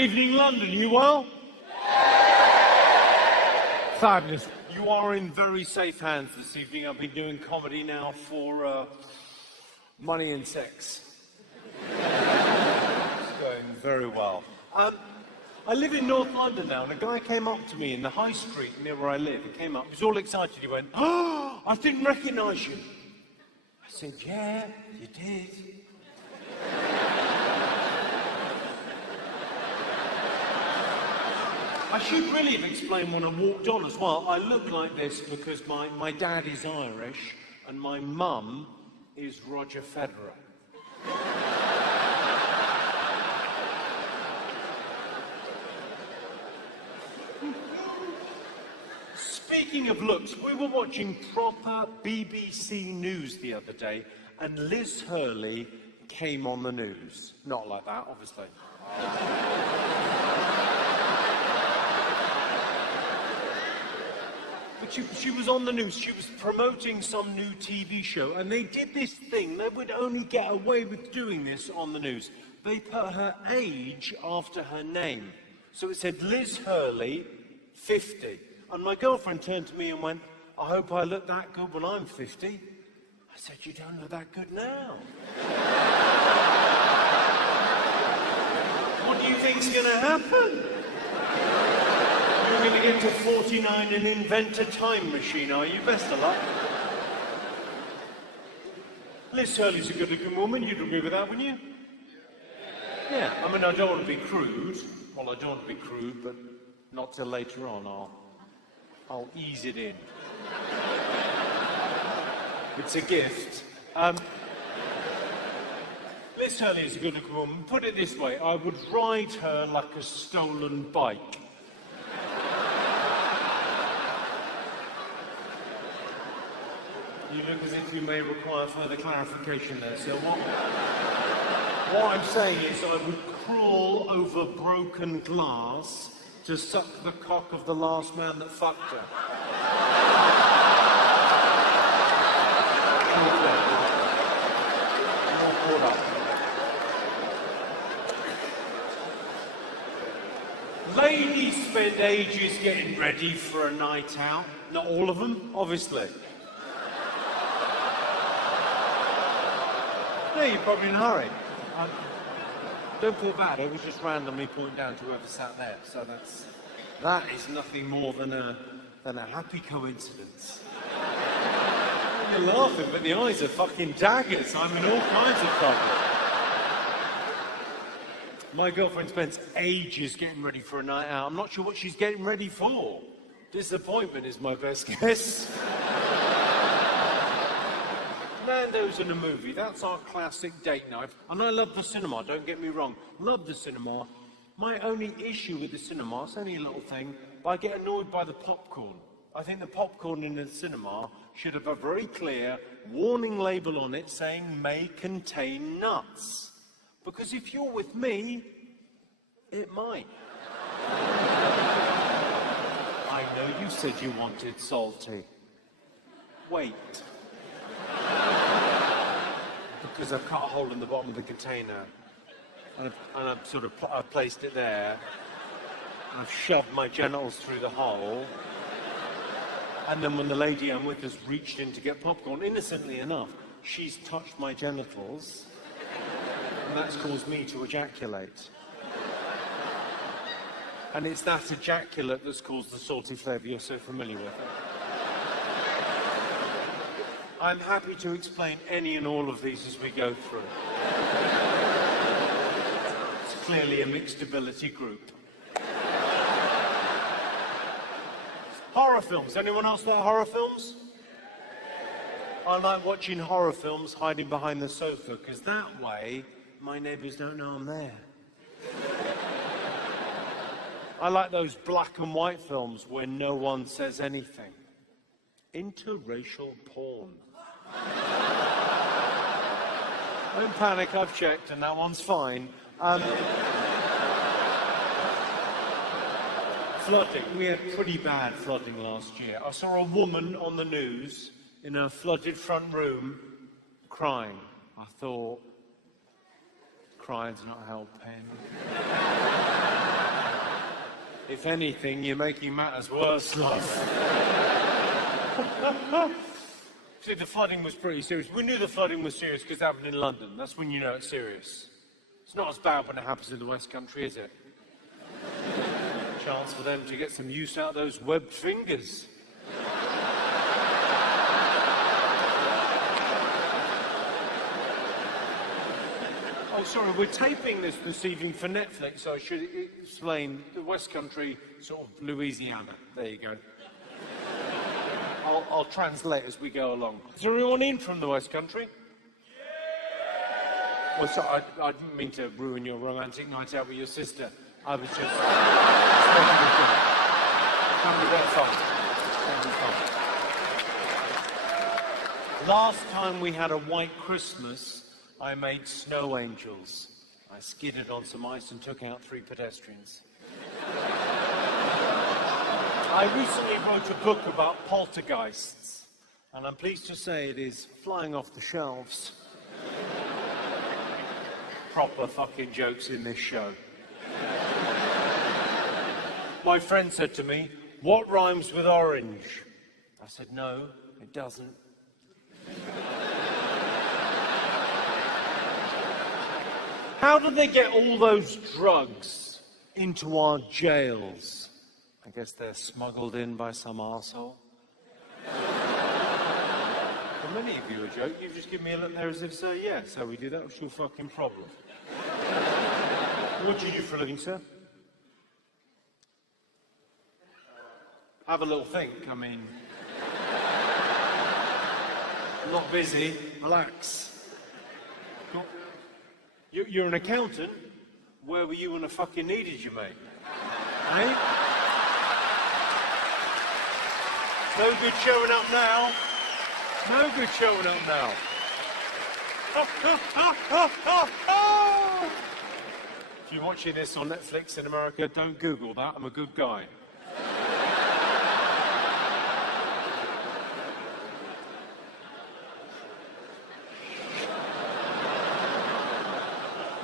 evening, London. You well? Fabulous. You are in very safe hands this evening. I've been doing comedy now for money and sex. It's going very well. I live in North London now, and a guy came up to me in the high street near where I live. He came up, he was all excited. He went, "Oh, I didn't recognise you." I said, "Yeah, you did." I should really have explained when I walked on as well. I look like this because my dad is Irish and my mum is Roger Federer. Speaking of looks, we were watching proper BBC News the other day and Liz Hurley came on the news. Not like that, obviously. But she was on the news, she was promoting some new TV show, and they did this thing, they would only get away with doing this on the news. They put her age after her name. So it said Liz Hurley, 50. And my girlfriend turned to me and went, "I hope I look that good when I'm 50. I said, "You don't look that good now." What do you think's going to happen? You're going to get to 49 and invent a time machine, are you? Best of luck. Liz Hurley's a good-looking woman. You'd agree with that, wouldn't you? Yeah. I mean, I don't want to be crude. Well, I don't want to be crude, but not till later on. I'll ease it in. It's a gift. Liz Hurley is a good-looking woman. Put it this way, I would ride her like a stolen bike. You look as if you may require further clarification there, so what I'm saying is I would crawl over broken glass to suck the cock of the last man that fucked her. Not caught up. Ladies spend ages getting ready for a night out. Not all of them, obviously. No, you're probably in a hurry. Don't feel bad, I was just randomly pointing down to whoever sat there, so that is nothing more than a happy coincidence. You're laughing, but the eyes are fucking daggers. I'm in all kinds of trouble. My girlfriend spends ages getting ready for a night out. I'm not sure what she's getting ready for. Disappointment is my best guess. Nando's in a movie, that's our classic date night. And I love the cinema, don't get me wrong. Love the cinema. My only issue with the cinema, it's only a little thing, but I get annoyed by the popcorn. I think the popcorn in the cinema should have a very clear warning label on it saying may contain nuts. Because if you're with me, it might. I know you said you wanted salty. Wait. Because I've cut a hole in the bottom of the container, and I've placed it there, and I've shoved my genitals through the hole, and then when the lady I'm with has reached in to get popcorn, innocently enough, she's touched my genitals, and that's caused me to ejaculate. And it's that ejaculate that's caused the salty flavour you're so familiar with. I'm happy to explain any and all of these as we go through. It's clearly a mixed ability group. Horror films. Anyone else like horror films? I like watching horror films hiding behind the sofa, because that way my neighbours don't know I'm there. I like those black and white films where no one says anything. Interracial porn. Don't panic, I've checked and that one's fine. Flooding. We had pretty bad flooding last year. I saw a woman on the news in a flooded front room crying. I thought, crying's not helping. If anything, you're making matters worse, love. See, the flooding was pretty serious. We knew the flooding was serious because it happened in London. That's when you know it's serious. It's not as bad when it happens in the West Country, is it? Chance for them to get some use out of those webbed fingers. Oh, sorry, we're taping this evening for Netflix, so I should explain the West Country, sort of Louisiana. There you go. I'll translate as we go along. Is everyone in from the West Country? Yeah! Well, sorry, I didn't mean to ruin your romantic night out with your sister. I was just... Last time we had a white Christmas, I made snow angels. I skidded on some ice and took out 3 pedestrians. I recently wrote a book about poltergeists, and I'm pleased to say it is flying off the shelves. Proper fucking jokes in this show. My friend said to me, "What rhymes with orange?" I said, "No, it doesn't." How did they get all those drugs into our jails? I guess they're smuggled in by some arsehole. For many of you a joke, you've just given me a look there as if, so yeah, so we do that, what's your fucking problem? What do you do for a living, sir? Have a little think, I mean... I'm not busy, relax. You're an accountant? Where were you when I fucking needed you, mate? Eh? No good showing up now. No good showing up now. If you're watching this on Netflix in America, don't Google that. I'm a good guy.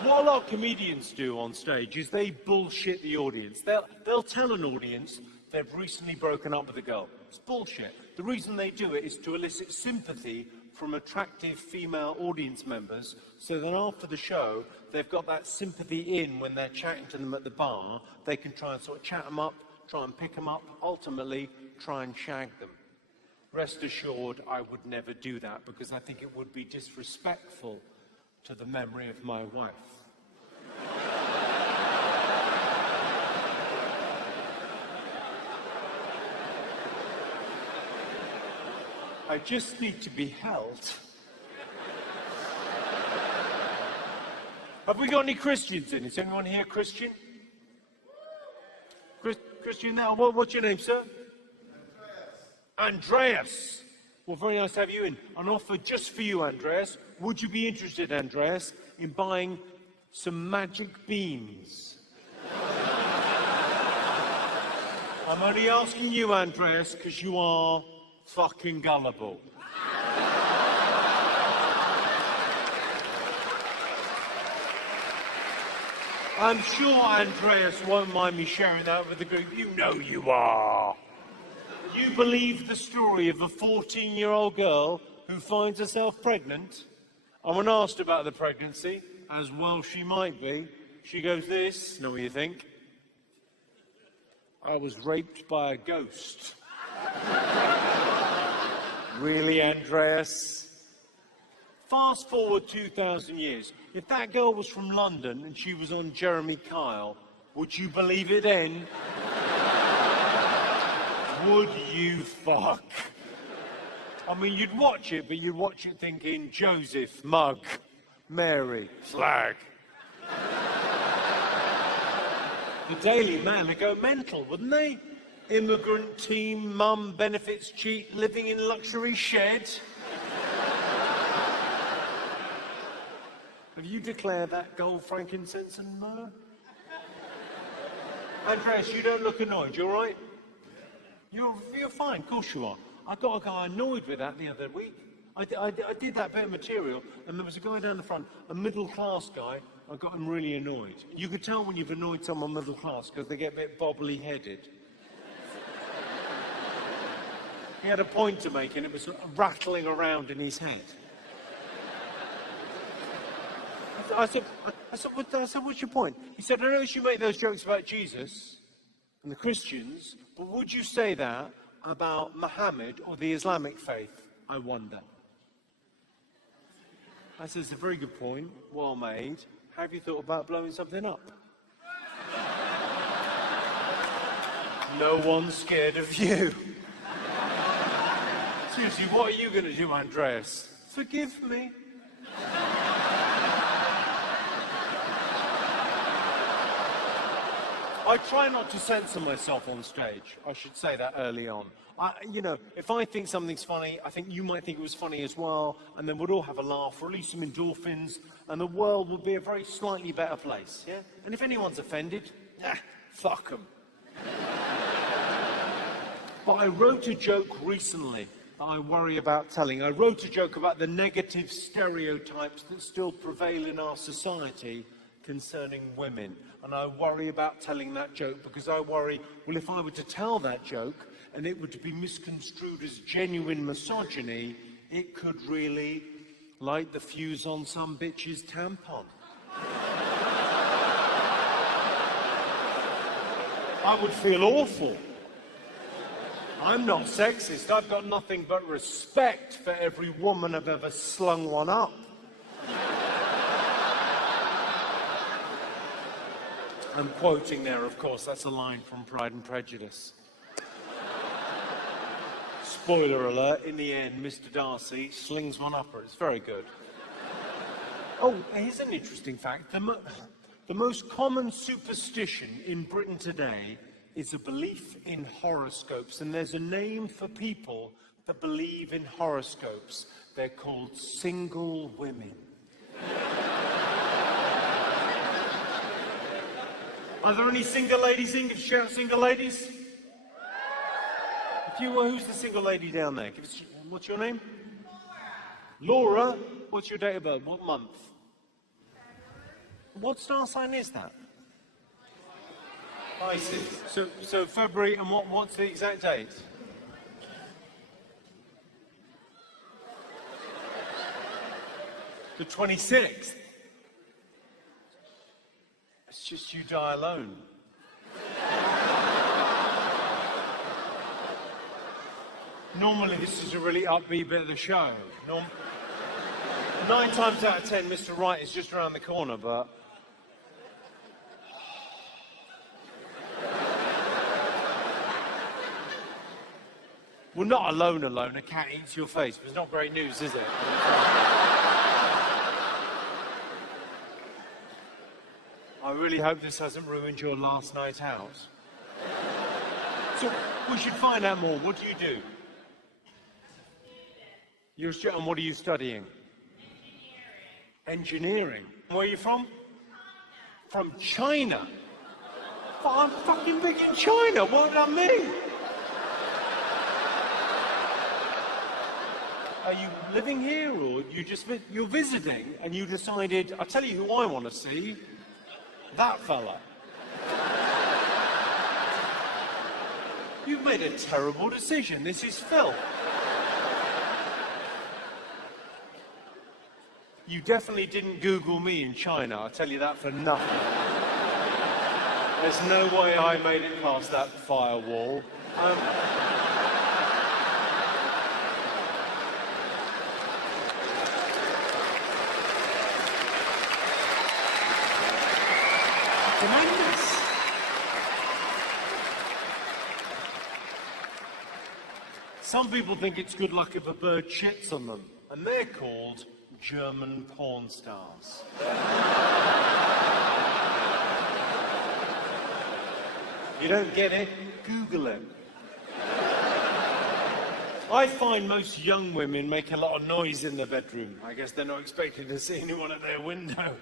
What a lot of comedians do on stage is they bullshit the audience. They'll tell an audience they've recently broken up with a girl. It's bullshit. The reason they do it is to elicit sympathy from attractive female audience members, so that after the show, they've got that sympathy in when they're chatting to them at the bar. They can try and sort of chat them up, try and pick them up, ultimately try and shag them. Rest assured, I would never do that because I think it would be disrespectful to the memory of my wife. I just need to be held. Have we got any Christians in? Is anyone here Christian? Christian now? What's your name, sir? Andreas. Well, very nice to have you in. An offer just for you, Andreas. Would you be interested, Andreas, in buying some magic beans? I'm only asking you, Andreas, because you are fucking gullible. I'm sure Andreas won't mind me sharing that with the group. You know you are. You believe the story of a 14-year-old girl who finds herself pregnant, and when asked about the pregnancy, as well she might be, she goes this, know what you think? I was raped by a ghost. Really, Andreas? Fast forward 2,000 years. If that girl was from London and she was on Jeremy Kyle, would you believe it then? Would you fuck? I mean, you'd watch it, but you'd watch it thinking, Joseph, mug, Mary, slag. The Daily Mail would go mental, wouldn't they? Immigrant team, mum benefits cheat, living in luxury shed. Have you declared that gold, frankincense and myrrh? Andreas, you don't look annoyed, you all right? You're fine, of course you are. I got a guy annoyed with that the other week. I did that bit of material, and there was a guy down the front, a middle-class guy, I got him really annoyed. You could tell when you've annoyed someone middle class because they get a bit bobbly-headed. He had a point to make and it was rattling around in his head. I said, what's your point? He said, I notice you make those jokes about Jesus and the Christians, but would you say that about Muhammad or the Islamic faith? I wonder. I said, it's a very good point, well made. Have you thought about blowing something up? No one's scared of you. Seriously, what are you going to do, Andreas? Forgive me. I try not to censor myself on stage. I should say that early on. You know, if I think something's funny, I think you might think it was funny as well, and then we'd all have a laugh, release some endorphins, and the world would be a very slightly better place, yeah? And if anyone's offended, fuck them. But I wrote a joke recently that I worry about telling. I wrote a joke about the negative stereotypes that still prevail in our society concerning women. And I worry about telling that joke because I worry, well, if I were to tell that joke and it were to be misconstrued as genuine misogyny, it could really light the fuse on some bitch's tampon. I would feel awful. I'm not sexist. I've got nothing but respect for every woman I've ever slung one up. I'm quoting there, of course, that's a line from Pride and Prejudice. Spoiler alert, in the end, Mr. Darcy slings one up her. It's very good. Oh, here's an interesting fact. The most common superstition in Britain today is a belief in horoscopes, and there's a name for people that believe in horoscopes. They're called single women. Are there any single ladies in? Give a shout, single ladies. If you were, who's the single lady down there? What's your name? Laura. Laura? What's your date of birth? What month? What star sign is that? Pisces. So February, and what's the exact date? The 26th. It's just you die alone. Normally this is a really upbeat bit of the show. 9 times out of 10, Mr. Right is just around the corner, but... Well, not alone, a cat eats your face, but it's not great news, is it? I really hope this hasn't ruined your last night out. So, we should find out more. What do you do? And what are you studying? Engineering. Where are you from? From China. But I'm fucking big in China. What about me? Are you living here, or you're visiting and you decided, I'll tell you who I want to see? That fella. You've made a terrible decision. This is Phil. You definitely didn't Google me in China, I'll tell you that for nothing. There's no way I made it past that firewall. Tremendous. Some people think it's good luck if a bird shits on them, and they're called German porn stars. You don't get it? Google it. I find most young women make a lot of noise in their bedroom. I guess they're not expecting to see anyone at their window.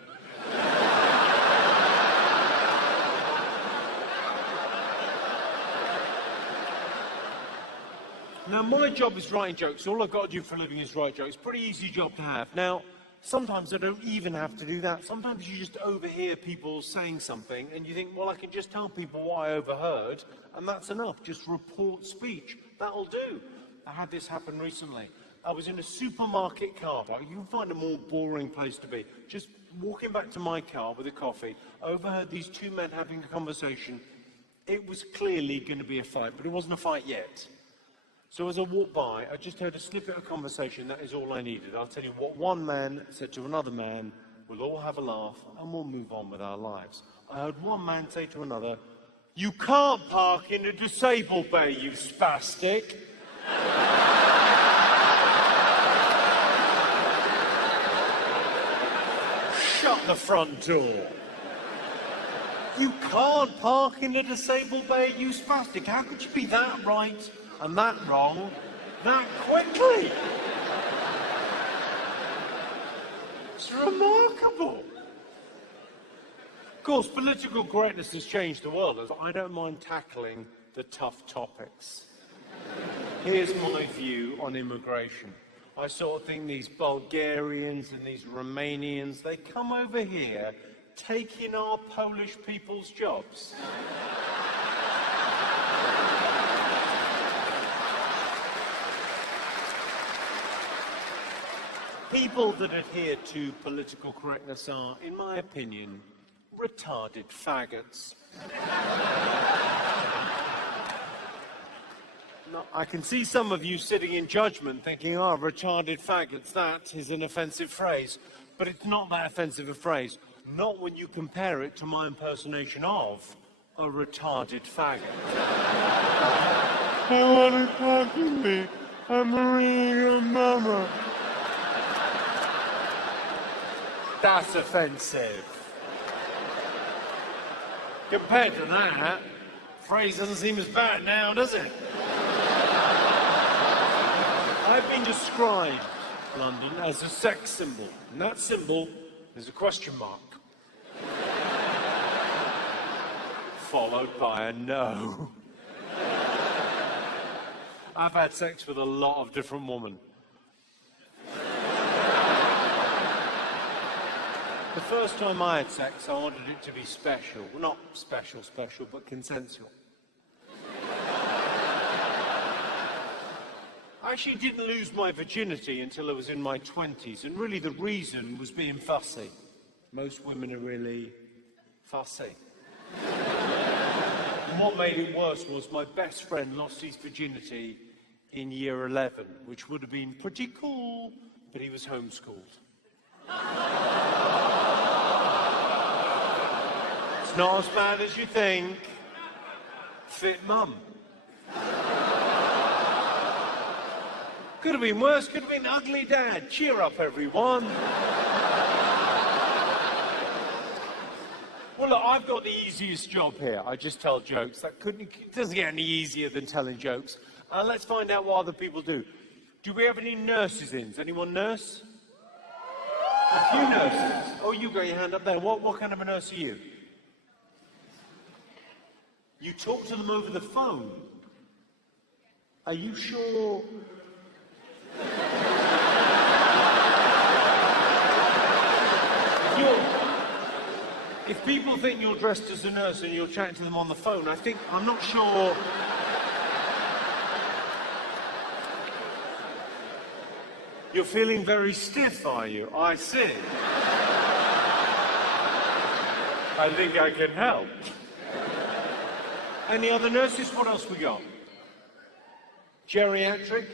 Now, my job is writing jokes. All I've got to do for a living is write jokes. Pretty easy job to have. Now, Sometimes I don't even have to do that. Sometimes you just overhear people saying something and you think, well, I can just tell people what I overheard and that's enough. Just report speech. That'll do. I had this happen recently. I was in a supermarket car park. You can find a more boring place to be. Just walking back to my car with a coffee, overheard these two men having a conversation. It was clearly going to be a fight, but it wasn't a fight yet. So as I walked by, I just heard a snippet of conversation. That is all I needed. I'll tell you what one man said to another man. We'll all have a laugh and we'll move on with our lives. I heard one man say to another, "You can't park in a disabled bay, you spastic." Shut the front door. You can't park in a disabled bay, you spastic. How could you be that right and that wrong that quickly? It's remarkable. Of course, political correctness has changed the world. I don't mind tackling the tough topics. Here's my view on immigration. I sort of think these Bulgarians and these Romanians, they come over here taking our Polish people's jobs. People that adhere to political correctness are, in my opinion, retarded faggots. Now, I can see some of you sitting in judgment thinking, oh, retarded faggots, that is an offensive phrase. But it's not that offensive a phrase. Not when you compare it to my impersonation of a retarded faggot. I want to talk to me. I'm really your mama. That's offensive. Compared to that, phrase doesn't seem as bad now, does it? I've been described, London, as a sex symbol, and that symbol is a question mark. Followed by a no. I've had sex with a lot of different women. The first time I had sex, I wanted it to be special. Well, not special, but consensual. I actually didn't lose my virginity until I was in my 20s, and really the reason was being fussy. Most women are really fussy. And what made it worse was my best friend lost his virginity in year 11, which would have been pretty cool, but he was homeschooled. It's not as bad as you think. Fit mum. Could have been worse, could have been ugly dad. Cheer up, everyone. Well, look, I've got the easiest job here. I just tell jokes. It doesn't get any easier than telling jokes. Let's find out what other people do. Do we have any nurses in? Is anyone nurse? A few nurses. Oh, you got your hand up there. What kind of a nurse are you? You talk to them over the phone. Are you sure? If people think you're dressed as a nurse and you're chatting to them on the phone, I'm not sure. You're feeling very stiff, are you? I see. I think I can help. Any other nurses? What else we got? Geriatric?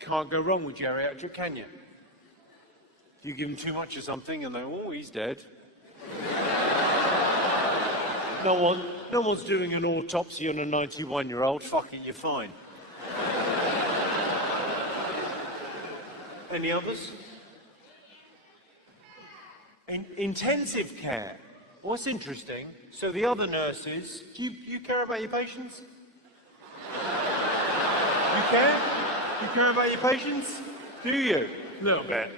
Can't go wrong with geriatric, can you? You give them too much of something and they're, oh, he's dead. No one's doing an autopsy on a 91-year-old. Fuck it, you're fine. Any others? Intensive care. What's interesting, so the other nurses, do you care about your patients? You care? You care about your patients? Do you? A little bit.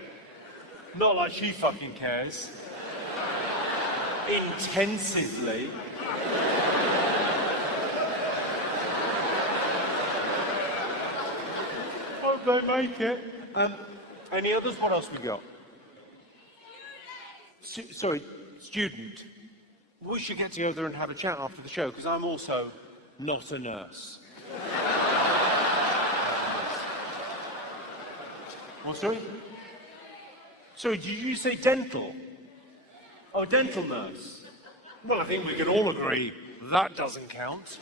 Not like she fucking cares. Intensively. Hope they make it. Any others? What else we got? student. We should get together and have a chat after the show, because I'm also not a nurse. Oh, sorry? Sorry, did you say dental? Oh, dental nurse. Well, I think we can all agree that doesn't count.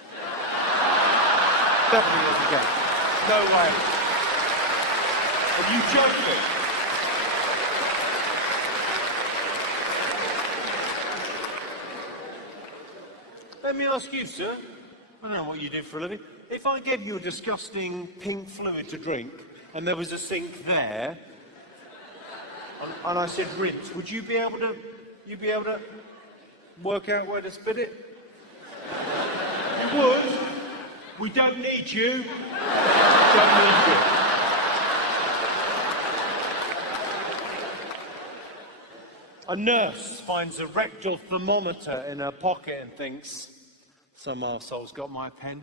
Definitely doesn't count. No way. Are you joking? Let me ask you, sir. I don't know what you do for a living. If I gave you a disgusting pink fluid to drink, and there was a sink there, and I said rinse, would you be able to? You'd be able to work out where to spit it? You would. We don't need you. Don't need you. A nurse finds a rectal thermometer in her pocket and thinks, some arsehole's got my pen.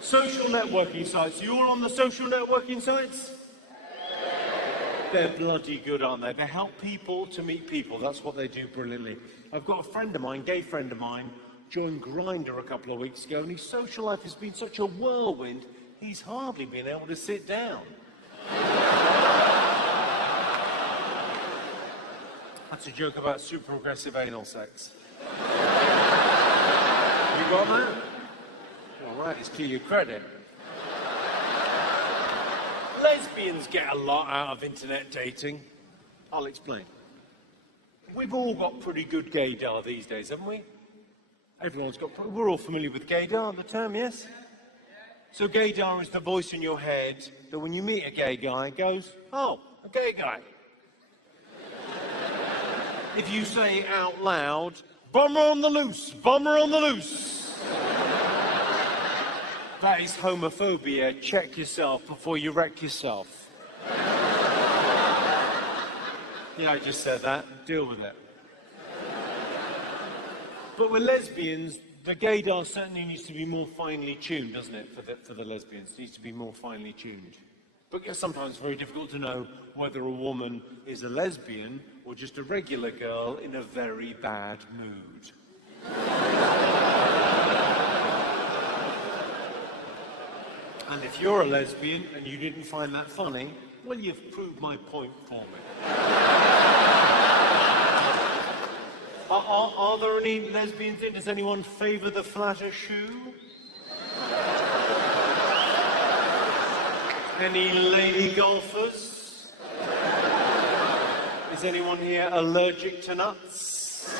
Social networking sites. Are you all on the social networking sites? They're bloody good, aren't they? They help people to meet people. That's what they do brilliantly. I've got a friend of mine, gay friend of mine, joined Grindr a couple of weeks ago, and his social life has been such a whirlwind, he's hardly been able to sit down. That's a joke about super aggressive anal sex. You got that? All right, it's to your credit. Lesbians get a lot out of internet dating. I'll explain. We've all got pretty good gaydar these days, haven't we? Everyone's got... We're all familiar with gaydar, the term, yes? So gaydar is the voice in your head that when you meet a gay guy goes, oh, a gay guy. If you say out loud, bummer on the loose, bummer on the loose. That is homophobia. Check yourself before you wreck yourself. Yeah, I just said that. Deal with it. But with lesbians, the gaydar certainly needs to be more finely tuned, doesn't it, for the lesbians? It needs to be more finely tuned. But yeah, sometimes it's very difficult to know whether a woman is a lesbian or just a regular girl in a very bad mood. And if you're a lesbian and you didn't find that funny, well, you've proved my point for me. Are there any lesbians in? Does anyone favour the flatter shoe? Any lady golfers? Is anyone here allergic to nuts?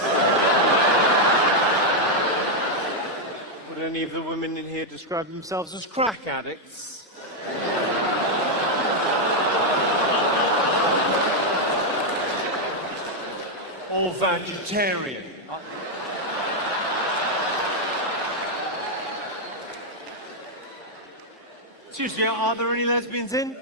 Would any of the women in here describe themselves as crack addicts? Or vegetarian? Seriously, are there any lesbians in?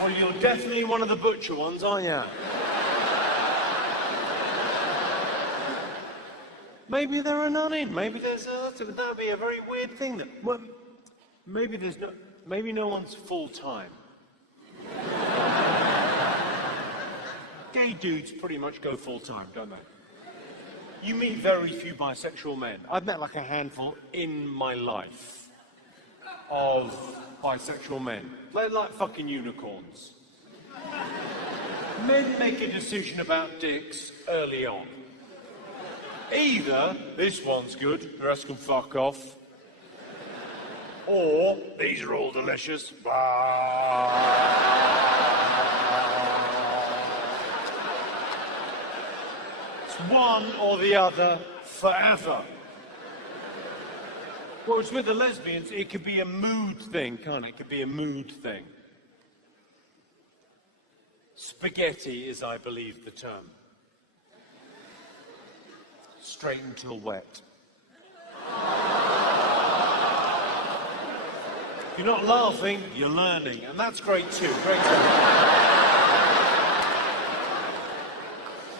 Well, you're definitely one of the butcher ones, aren't you? Maybe there are none in. Maybe there's that'd be a very weird thing. That, well, maybe no one's full time. Gay dudes pretty much go full time, don't they? You meet very few bisexual men. I've met like a handful in my life of bisexual men. They're like fucking unicorns. Men make a decision about dicks early on. Either this one's good, the rest can fuck off, or these are all delicious. It's one or the other forever. Whereas with the lesbians, it could be a mood thing, can't it? It could be a mood thing. Spaghetti is, I believe, the term. Straight until wet. If you're not laughing, you're learning, and that's great too. Great too.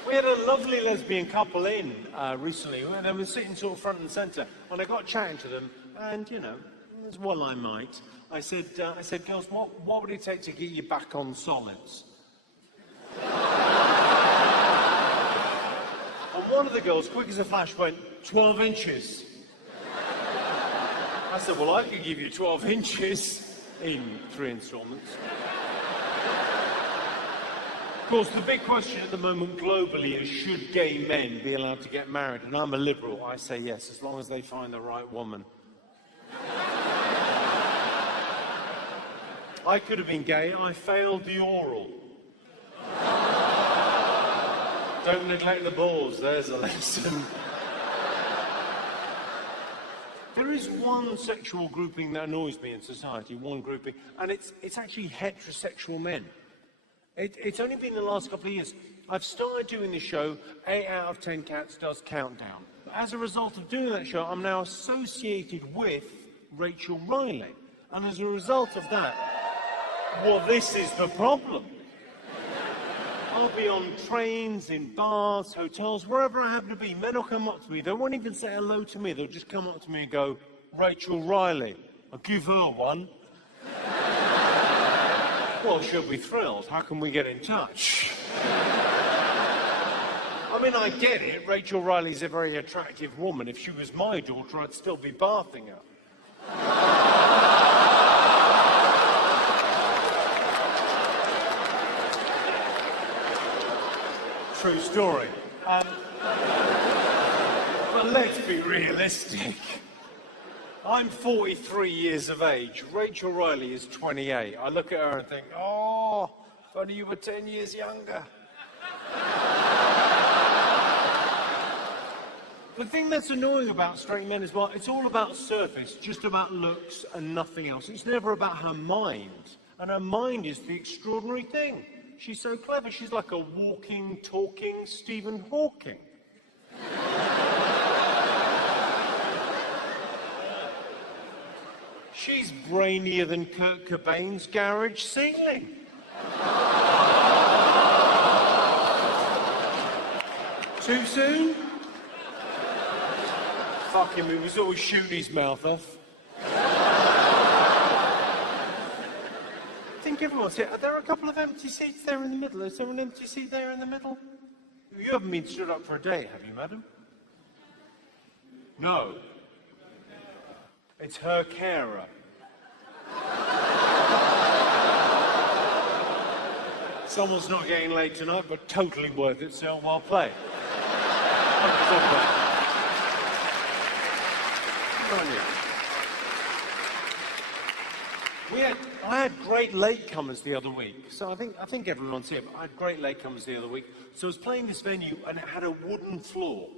We had a lovely lesbian couple in recently, and they were sitting sort of front and centre, and I got chatting to them, and, you know, as well I might, I said, girls, what would it take to get you back on solids? And one of the girls, quick as a flash, went, 12 inches. I said, well, I could give you 12 inches in 3 installments. Of course, the big question at the moment globally is, should gay men be allowed to get married? And I'm a liberal. I say yes, as long as they find the right woman. I could have been gay. I failed the oral. Don't neglect the balls. There's a lesson. There is one sexual grouping that annoys me in society, one grouping, and it's actually heterosexual men. It's only been the last couple of years. I've started doing this show, 8 out of 10 cats does Countdown. But as a result of doing that show, I'm now associated with Rachel Riley. And as a result of that, well, this is the problem. I'll be on trains, in bars, hotels, wherever I happen to be. Men will come up to me. They won't even say hello to me. They'll just come up to me and go, Rachel Riley. I'll give her one. Well, she'll be thrilled. How can we get in touch? I mean, I get it. Rachel Riley's a very attractive woman. If she was my daughter, I'd still be bathing her. True story. But let's be realistic. I'm 43 years of age. Rachel Riley is 28. I look at her and think, oh, if only you were 10 years younger. The thing that's annoying about straight men is, well, it's all about surface, just about looks and nothing else. It's never about her mind. And her mind is the extraordinary thing. She's so clever. She's like a walking, talking Stephen Hawking. She's brainier than Kurt Cobain's garage ceiling. Too soon? Fuck him, he was always shooting his mouth off. I think everyone's here. Are there a couple of empty seats there in the middle? Is there an empty seat there in the middle? You haven't been stood up for a date, have you, madam? No. It's her carer. Someone's not getting laid tonight, but totally worth it, so well played. I had great latecomers the other week. So I think everyone's here, but I had great latecomers the other week. So I was playing this venue, and it had a wooden floor.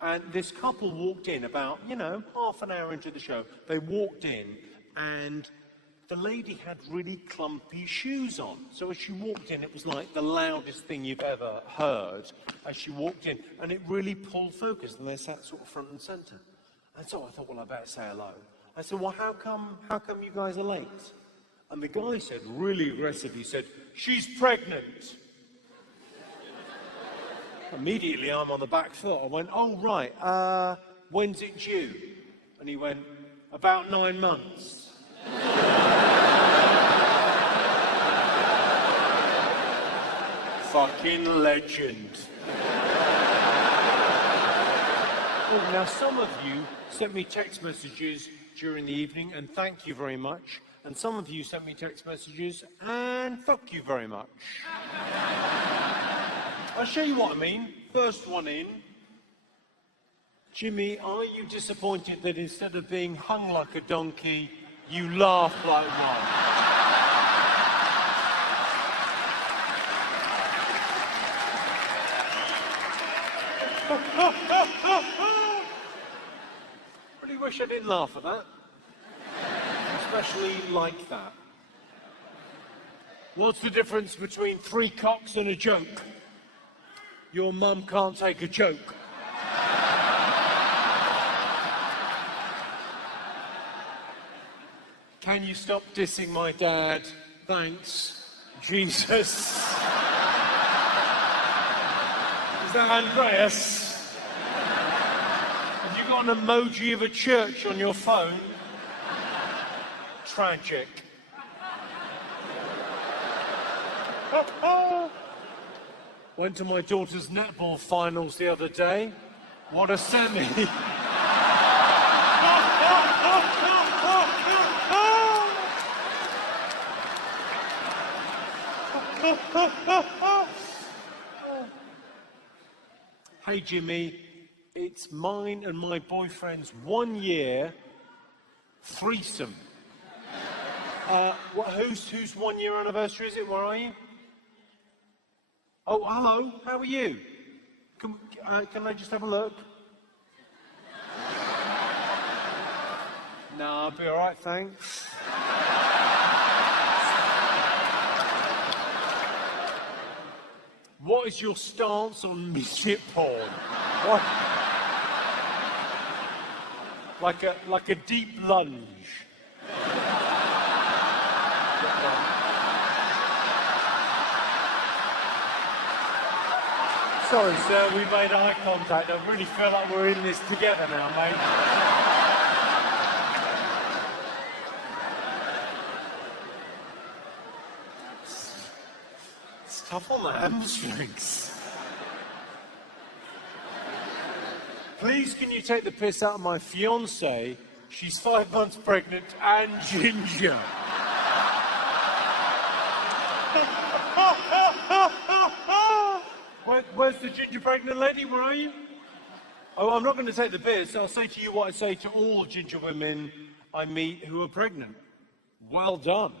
And this couple walked in about, half an hour into the show. They walked in, and the lady had really clumpy shoes on. So as she walked in, it was like the loudest thing you've ever heard as she walked in. And it really pulled focus, and they sat sort of front and centre. And so I thought, well, I better say hello. I said, well, how come you guys are late? And the guy said, really aggressively, said, she's pregnant. Immediately, I'm on the back foot. I went, oh, right, when's it due? And he went, about 9 months. Fucking legend. Oh, now, some of you sent me text messages during the evening, and thank you very much. And some of you sent me text messages, and fuck you very much. I'll show you what I mean. First one in. Jimmy, are you disappointed that instead of being hung like a donkey, you laugh like one? Really wish I didn't laugh at that. Especially like that. What's the difference between 3 cocks and a joke? Your mum can't take a joke. Can you stop dissing my dad? Thanks, Jesus. Is that Andreas? Have you got an emoji of a church on your phone? Tragic. Went to my daughter's netball finals the other day. What a semi. Hey Jimmy, it's mine and my boyfriend's 1 year threesome. Whose 1 year anniversary is it? Where are you? Oh, hello. How are you? Can I just have a look? No, I'll be all right, thanks. What is your stance on midget porn? What? Like a deep lunge. Sorry, sir, we made eye contact. I really feel like we're in this together now, mate. It's tough on the hamstrings. Please, can you take the piss out of my fiancée? She's 5 months pregnant and ginger. Where's the ginger pregnant lady? Where are you? Oh, I'm not going to take the piss. I'll say to you what I say to all ginger women I meet who are pregnant. Well done.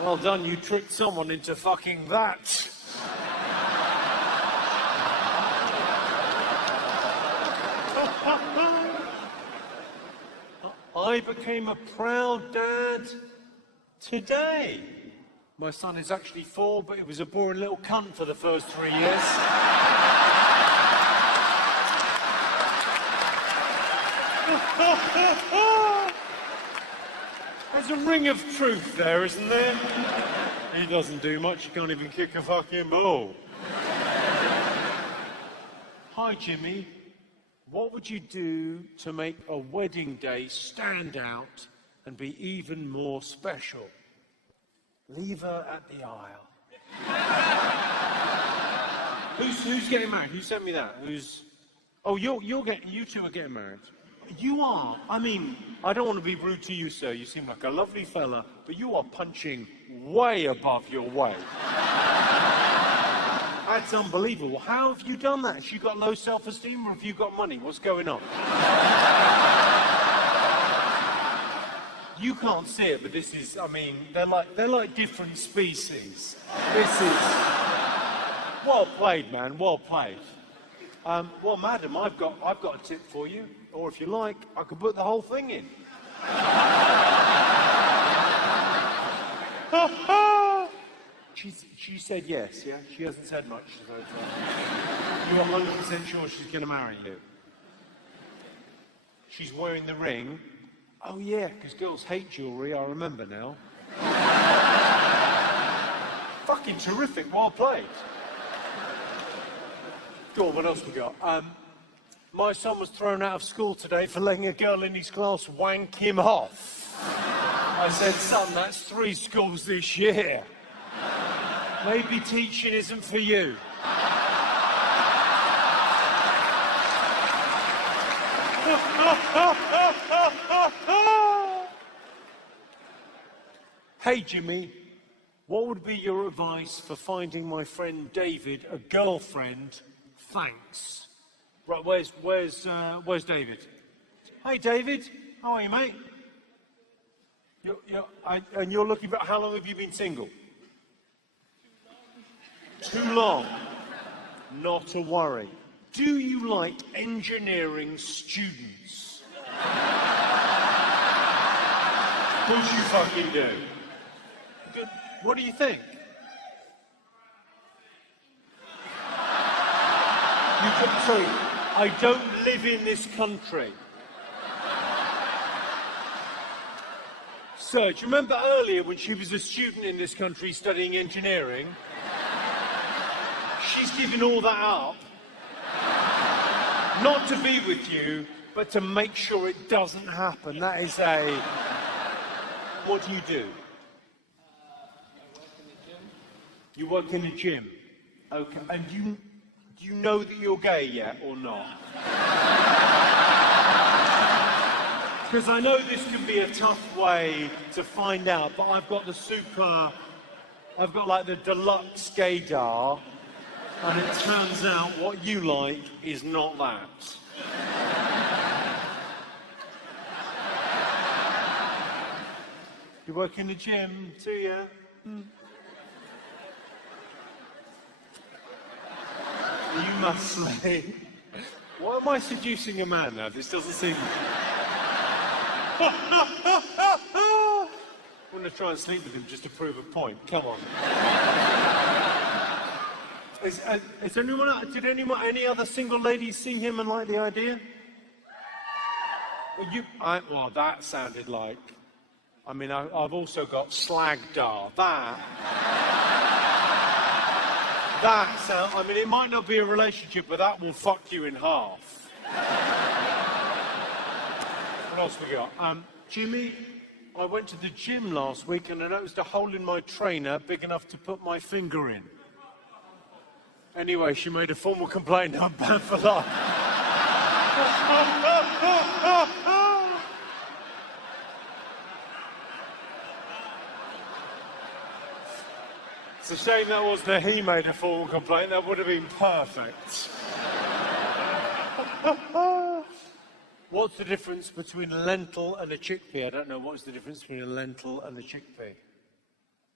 Well done, you tricked someone into fucking that. I became a proud dad today. My son is actually 4, but he was a boring little cunt for the first 3 years. There's a ring of truth there, isn't there? He doesn't do much, he can't even kick a fucking ball. Hi, Jimmy. What would you do to make a wedding day stand out and be even more special? Leave her at the aisle. Who's getting married? Who sent me that? Oh, you two are getting married. You are. I mean, I don't want to be rude to you, sir. You seem like a lovely fella, but you are punching way above your weight. That's unbelievable. How have you done that? Has she got low self-esteem, or have you got money? What's going on? You can't see it, but this is, I mean, they're like different species. This is well played, man. Well played. Well, madam, I've got a tip for you, or if you like, I could put the whole thing in. She said yes, yeah? She hasn't said much so far. You're 100% sure she's going to marry you? She's wearing the ring. Oh yeah, because girls hate jewellery, I remember now. Fucking terrific, well played. Go on, what else we got? My son was thrown out of school today for letting a girl in his class wank him off. I said, son, that's 3 schools this year. Maybe teaching isn't for you. Hey, Jimmy, what would be your advice for finding my friend David a girlfriend? Thanks. Right, where's David? Hey, David, how are you, mate? And you're looking for, how long have you been single? Too long. Not to worry. Do you like engineering students? Of course you fucking do. Good. What do you think? Sorry, I don't live in this country. Sir, do you remember earlier when she was a student in this country studying engineering? she's giving all that up, not to be with you, but to make sure it doesn't happen. That is a... What do you do? You work in a gym. Okay. And do you know that you're gay yet or not? Because I know this can be a tough way to find out, but I've got like the deluxe gaydar, and it turns out what you like is not that. You work in the gym, do you? You must say, why am I seducing a man now? This doesn't seem... I'm going to try and sleep with him just to prove a point. Come on. Is anyone, did any other single ladies see him and like the idea? Well, that sounded like... I mean, I've also got slagdar. That sounds... I mean, it might not be a relationship, but that will fuck you in half. What else we got? Jimmy, I went to the gym last week and I noticed a hole in my trainer big enough to put my finger in. Anyway, she made a formal complaint. I'm banned for life. It's a shame that wasn't a he made a formal complaint. That would have been perfect. What's the difference between a lentil and a chickpea? I don't know. What's the difference between a lentil and a chickpea?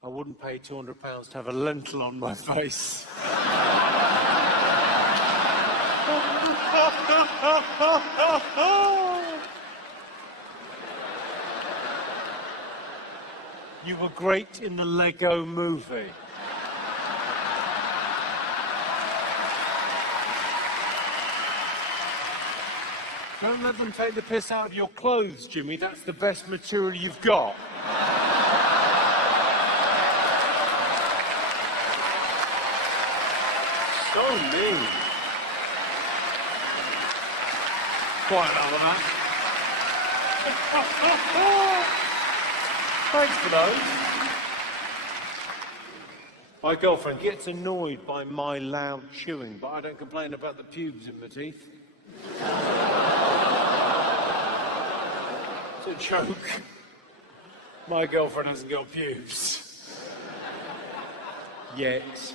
I wouldn't pay £200 to have a lentil on my face. You were great in the Lego movie. Don't let them take the piss out of your clothes, Jimmy. That's the best material you've got. So mean. Quite enough of that. Thanks for those. My girlfriend gets annoyed by my loud chewing, but I don't complain about the pubes in my teeth. It's a joke. My girlfriend hasn't got pubes. Yet.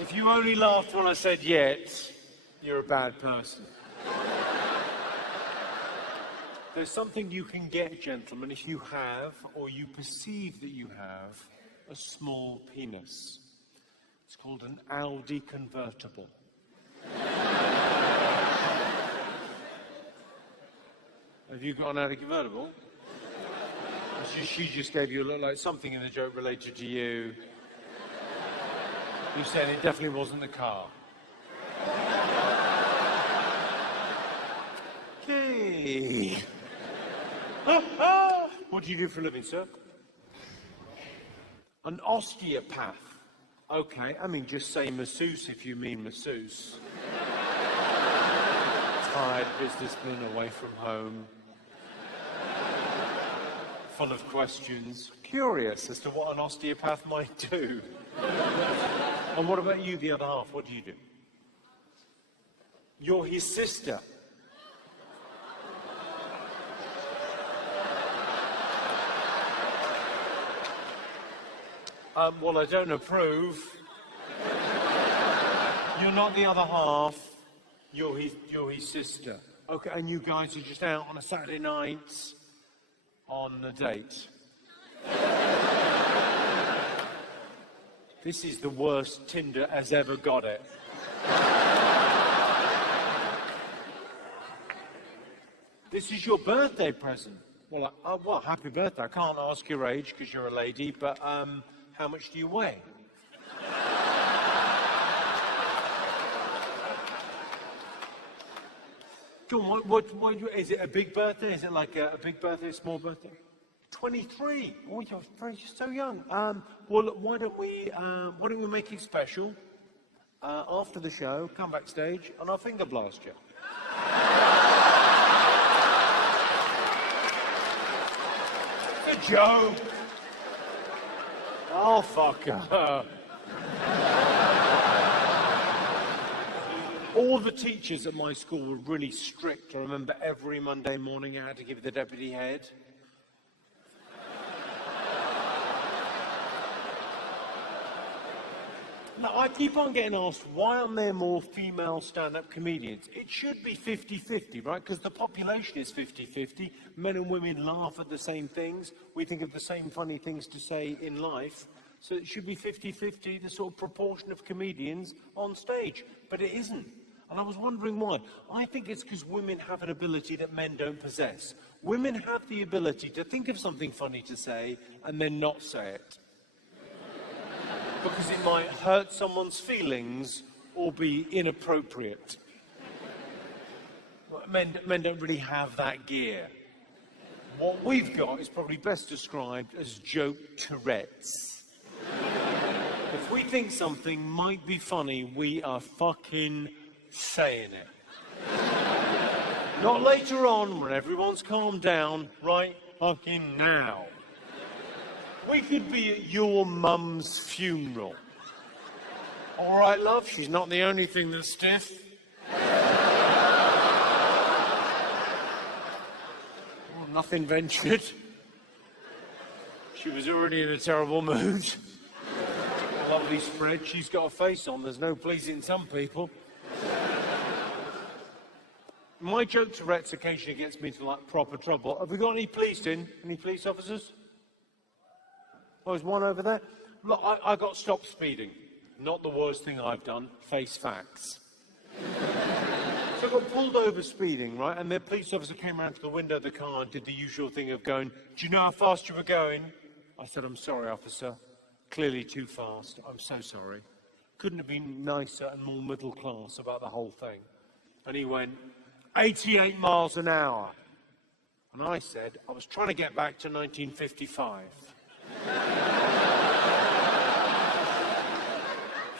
If you only laughed when I said yet, you're a bad person. There's something you can get, gentlemen, if you have, or you perceive that you have, a small penis. It's called an Audi convertible. Have you got an Audi convertible? She just gave you a look like something in the joke related to you. You said it definitely wasn't the car. Okay. What do you do for a living, sir? An osteopath. Okay, I mean, just say masseuse if you mean masseuse. Tired businessman away from home. Full of questions. Curious as to what an osteopath might do. And what about you, the other half? What do you do? You're his sister. Well, I don't approve. You're not the other half. You're his sister. Okay, and you guys are just out on a Saturday night on a date. This is the worst Tinder has ever got it. This is your birthday present. Well, well, happy birthday. I can't ask your age because you're a lady, but how much do you weigh? Go on, what is it, a big birthday? Is it like a big birthday, a small birthday? 23. Oh, you're so young. Well, why don't we make it special? After the show, come backstage and I'll finger blast you. It's a joke. Oh, fuck her. All the teachers at my school were really strict. I remember every Monday morning I had to give the deputy head. Now, I keep on getting asked, why aren't there more female stand-up comedians? It should be 50-50, right? Because the population is 50-50. Men and women laugh at the same things. We think of the same funny things to say in life. So it should be 50-50, the sort of proportion of comedians on stage. But it isn't. And I was wondering why. I think it's because women have an ability that men don't possess. Women have the ability to think of something funny to say and then not say it. Because it might hurt someone's feelings or be inappropriate. Men don't really have that gear. What we've got is probably best described as joke Tourette's. If we think something might be funny, we are fucking saying it. Not later on when everyone's calmed down, right fucking now. We could be at your mum's funeral. All right, love, she's not the only thing that's stiff. Oh, nothing ventured. She was already in a terrible mood. Lovely spread. She's got a face on. There's no pleasing some people. My joke Tourette's occasionally gets me into like proper trouble. Have we got any police in? Any police officers? Oh, there's one over there. Look, I got stopped speeding. Not the worst thing I've done. Face facts. So I got pulled over speeding, right? And the police officer came around to the window of the car and did the usual thing of going, "Do you know how fast you were going?" I said, "I'm sorry, officer. Clearly too fast. I'm so sorry." Couldn't have been nicer and more middle class about the whole thing. And he went, 88 miles an hour. And I said, I was trying to get back to 1955.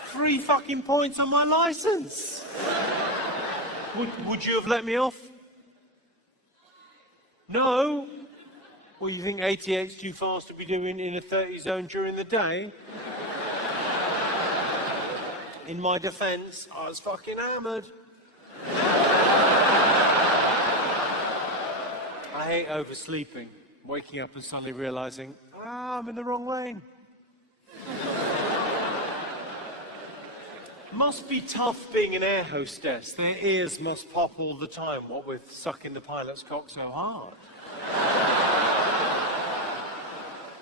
3 fucking points on my license. Would you have let me off? No. Well, you think 88's too fast to be doing in a 30 zone during the day? In my defence, I was fucking hammered. I hate oversleeping, waking up and suddenly realising, I'm in the wrong lane. Must be tough being an air hostess. Their ears must pop all the time, what with sucking the pilot's cock so hard.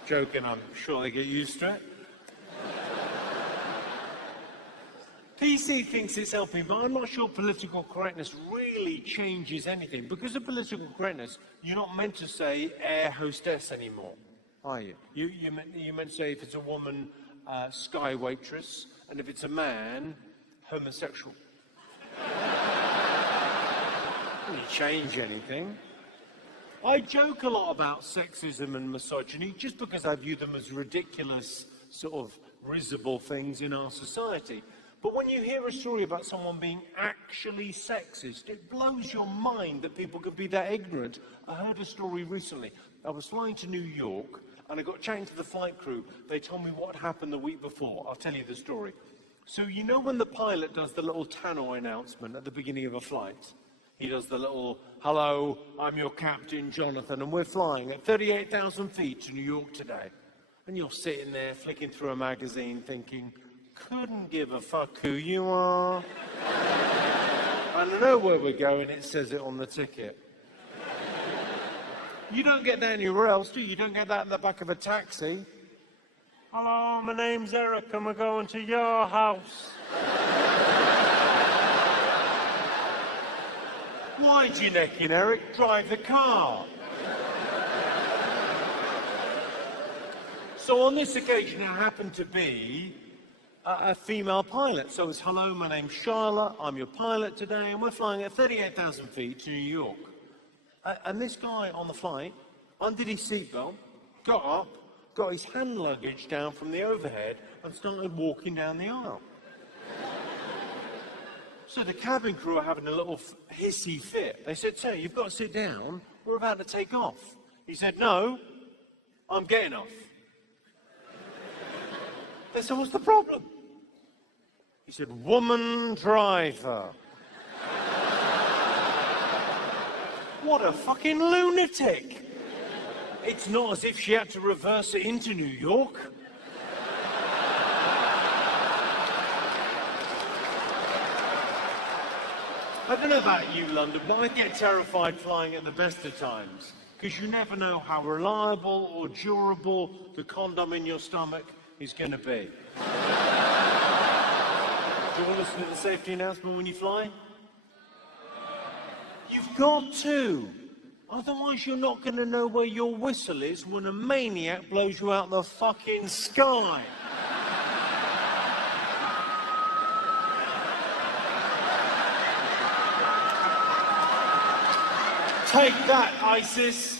Joking, I'm sure they get used to it. PC thinks it's helping, but I'm not sure political correctness really changes anything. Because of political correctness, you're not meant to say air hostess anymore, are you? You're meant to say if it's a woman, sky waitress, and if it's a man, homosexual. Doesn't really change anything. I joke a lot about sexism and misogyny just because I view them as ridiculous, sort of risible things in our society. But when you hear a story about someone being actually sexist, it blows your mind that people could be that ignorant. I heard a story recently. I was flying to New York, and I got chatting to the flight crew. They told me what happened the week before. I'll tell you the story. So you know when the pilot does the little tannoy announcement at the beginning of a flight? He does the little, "Hello, I'm your captain, Jonathan, and we're flying at 38,000 feet to New York today." And you're sitting there flicking through a magazine thinking, couldn't give a fuck who you are. I know where we're going, it says it on the ticket. You don't get that anywhere else, do you? You don't get that in the back of a taxi. "Hello, my name's Eric and we're going to your house." Why'd you neck in, Eric? Drive the car. So on this occasion, it happened to be a female pilot. So it's, "Hello, my name's Charlotte, I'm your pilot today, and we're flying at 38,000 feet to New York." And this guy on the flight undid his seatbelt, got up, got his hand luggage down from the overhead and started walking down the aisle. So the cabin crew are having a little hissy fit. They said, "Sir, you've got to sit down. We're about to take off." He said, "No, I'm getting off." They said, "What's the problem?" He said, "Woman driver." What a fucking lunatic. It's not as if she had to reverse it into New York. I don't know about you, London, but I get terrified flying at the best of times, because you never know how reliable or durable the condom in your stomach is going to be. Do you want to listen to the safety announcement when you fly? You've got to. Otherwise you're not going to know where your whistle is when a maniac blows you out the fucking sky. Take that, ISIS.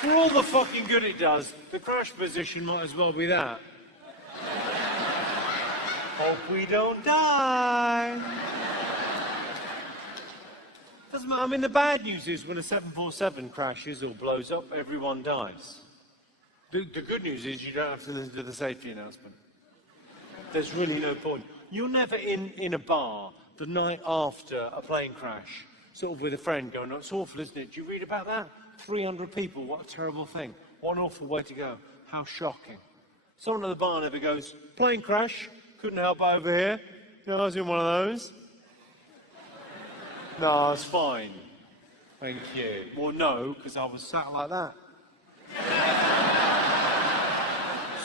For all the fucking good it does, the crash position might as well be that. Hope we don't die. Doesn't matter. I mean, the bad news is when a 747 crashes or blows up, everyone dies. The good news is you don't have to listen to the safety announcement. There's really no point. You're never in a bar the night after a plane crash, sort of with a friend going, "Oh, it's awful, isn't it? Do you read about that? 300 people, what a terrible thing. What an awful way to go. How shocking." Someone at the bar never goes, "Plane crash, couldn't help over here. You know, I was in one of those." "No, it's fine. Thank you." "Well, no, because I was sat like that."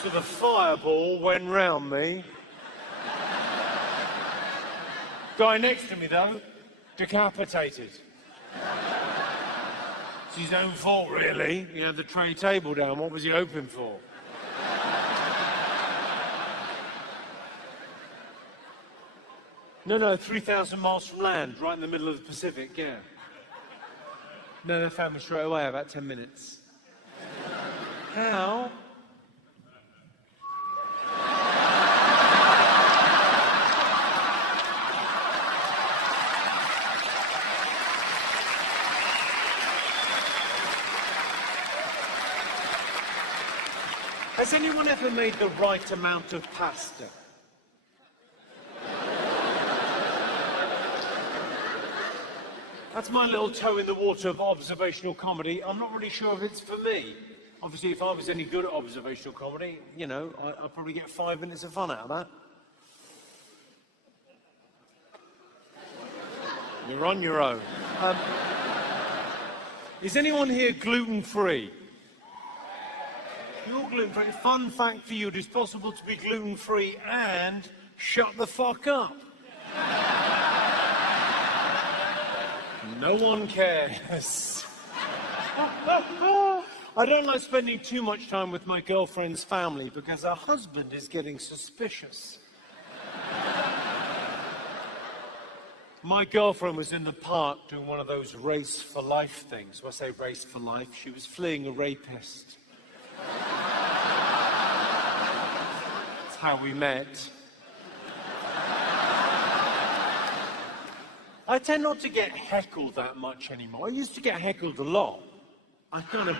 So the fireball went round me. Guy next to me, though, decapitated. It's his own fault, really. He had the tray table down. What was he hoping for? No, 3,000 miles from land, right in the middle of the Pacific, yeah. No, they found me straight away, about 10 minutes. How? Has anyone ever made the right amount of pasta? That's my little toe in the water of observational comedy. I'm not really sure if it's for me. Obviously, if I was any good at observational comedy, you know, I'd probably get 5 minutes of fun out of that. You're on your own. Is anyone here gluten-free? You're gluten-free. Fun fact for you, it is possible to be gluten-free and shut the fuck up. No one cares. I don't like spending too much time with my girlfriend's family because her husband is getting suspicious. My girlfriend was in the park doing one of those race for life things. When I say race for life, she was fleeing a rapist. That's how we met. I tend not to get heckled that much anymore. I used to get heckled a lot. I kind of...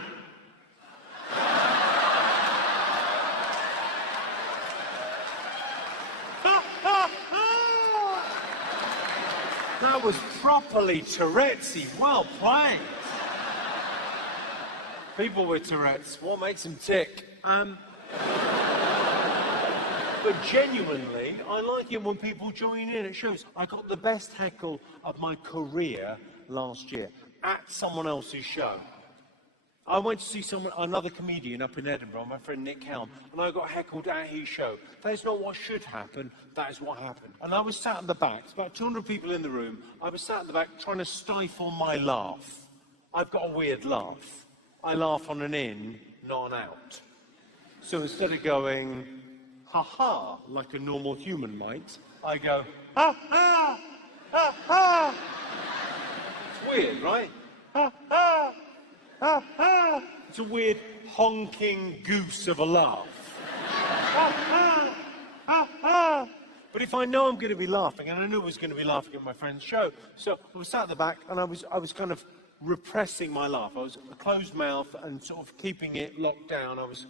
That was properly Tourette'sy. Well played. People with Tourette's, what makes them tick? But genuinely, I like it when people join in. It shows. I got the best heckle of my career last year at someone else's show. I went to see another comedian up in Edinburgh, my friend Nick Helm, and I got heckled at his show. That is not what should happen, that is what happened. And I was sat at the back, there's about 200 people in the room, I was sat at the back trying to stifle my laugh. I've got a weird laugh. I laugh on an in, not an out. So instead of going, ha-ha, like a normal human might, I go, ha-ha, ha-ha. It's weird, right? Ha-ha, ha-ha. It's a weird honking goose of a laugh. Ha-ha, ha-ha. But if I know I'm going to be laughing, and I knew I was going to be laughing at my friend's show, so I was sat at the back, and I was kind of repressing my laugh. I was a closed mouth and sort of keeping it locked down. I was,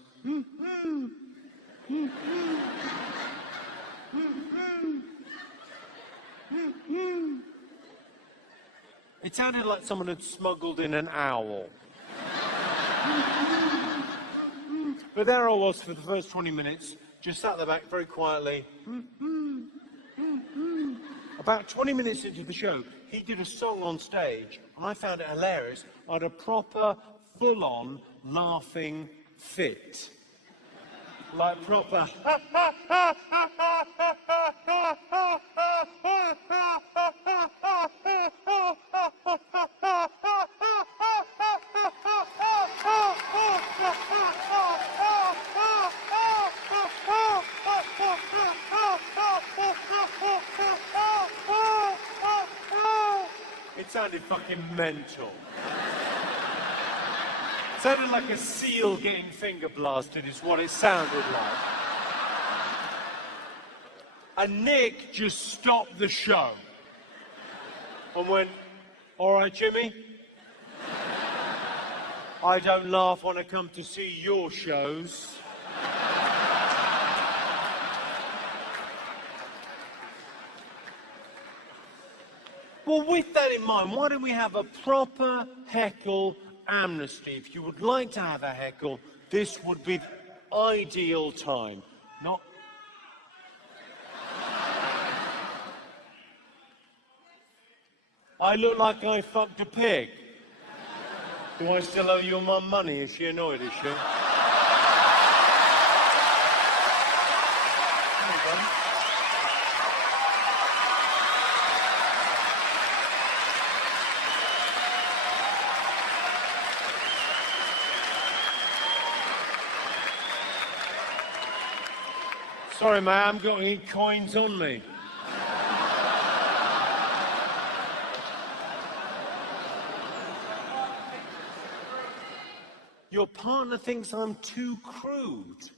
It sounded like someone had smuggled in an owl. But there I was for the first 20 minutes, just sat at the back very quietly. About 20 minutes into the show, he did a song on stage, and I found it hilarious. I had a proper, full-on, laughing fit. Like proper... It sounded fucking mental. It sounded like a seal getting finger blasted is what it sounded like. And Nick just stopped the show and went, all right, Jimmy, I don't laugh when I come to see your shows. Well, with that in mind, why don't we have a proper heckle amnesty? If you would like to have a heckle, this would be the ideal time. Not... I look like I fucked a pig. Do I still owe your mum money? Is she annoyed, is she? Sorry, mate, I haven't got any coins on me. Your partner thinks I'm too crude.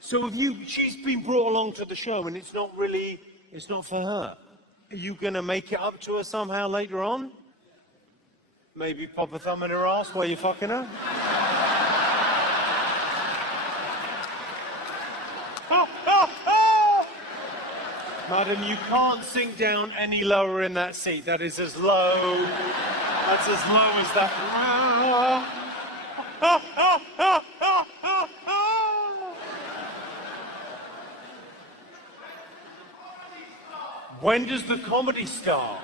So she's been brought along to the show and it's not for her. Are you going to make it up to her somehow later on? Maybe pop a thumb in her ass while you're fucking her? Madam, you can't sink down any lower in that seat. That is as low. That's as low as that. When does the comedy start?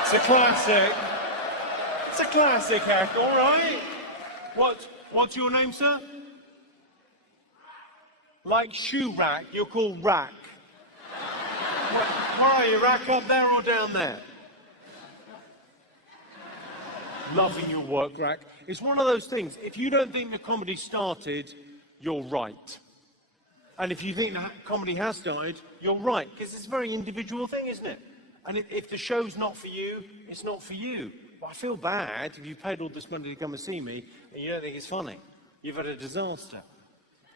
It's a classic. It's a classic act, all right? What's your name, sir? Like shoe rack, you're called Rack. Where are you, Rack, up there or down there? Loving your work, Rack. It's one of those things, if you don't think the comedy started, you're right. And if you think that comedy has died, you're right, because it's a very individual thing, isn't it? And if the show's not for you, it's not for you. But I feel bad if you paid all this money to come and see me and you don't think it's funny. You've had a disaster.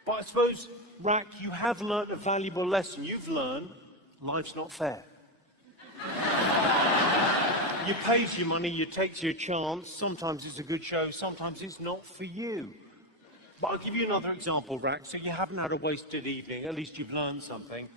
But I suppose, Rack, you have learnt a valuable lesson. You've learned life's not fair. You pay your money, you take your chance. Sometimes it's a good show, sometimes it's not for you. But I'll give you another example, Rack, so you haven't had a wasted evening. At least you've learned something.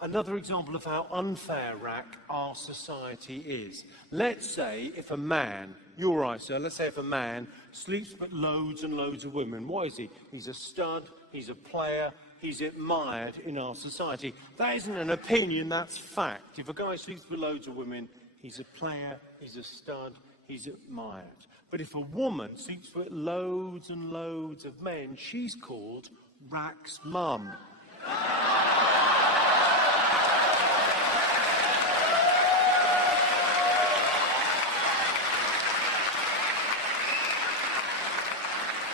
Another example of how unfair, Rack, our society is. Let's say if a man, you're right, sir, let's say if a man sleeps with loads and loads of women, what is he? He's a stud, he's a player, he's admired in our society. That isn't an opinion, that's fact. If a guy sleeps with loads of women, he's a player, he's a stud, he's admired. But if a woman sleeps with loads and loads of men, she's called Rack's mum.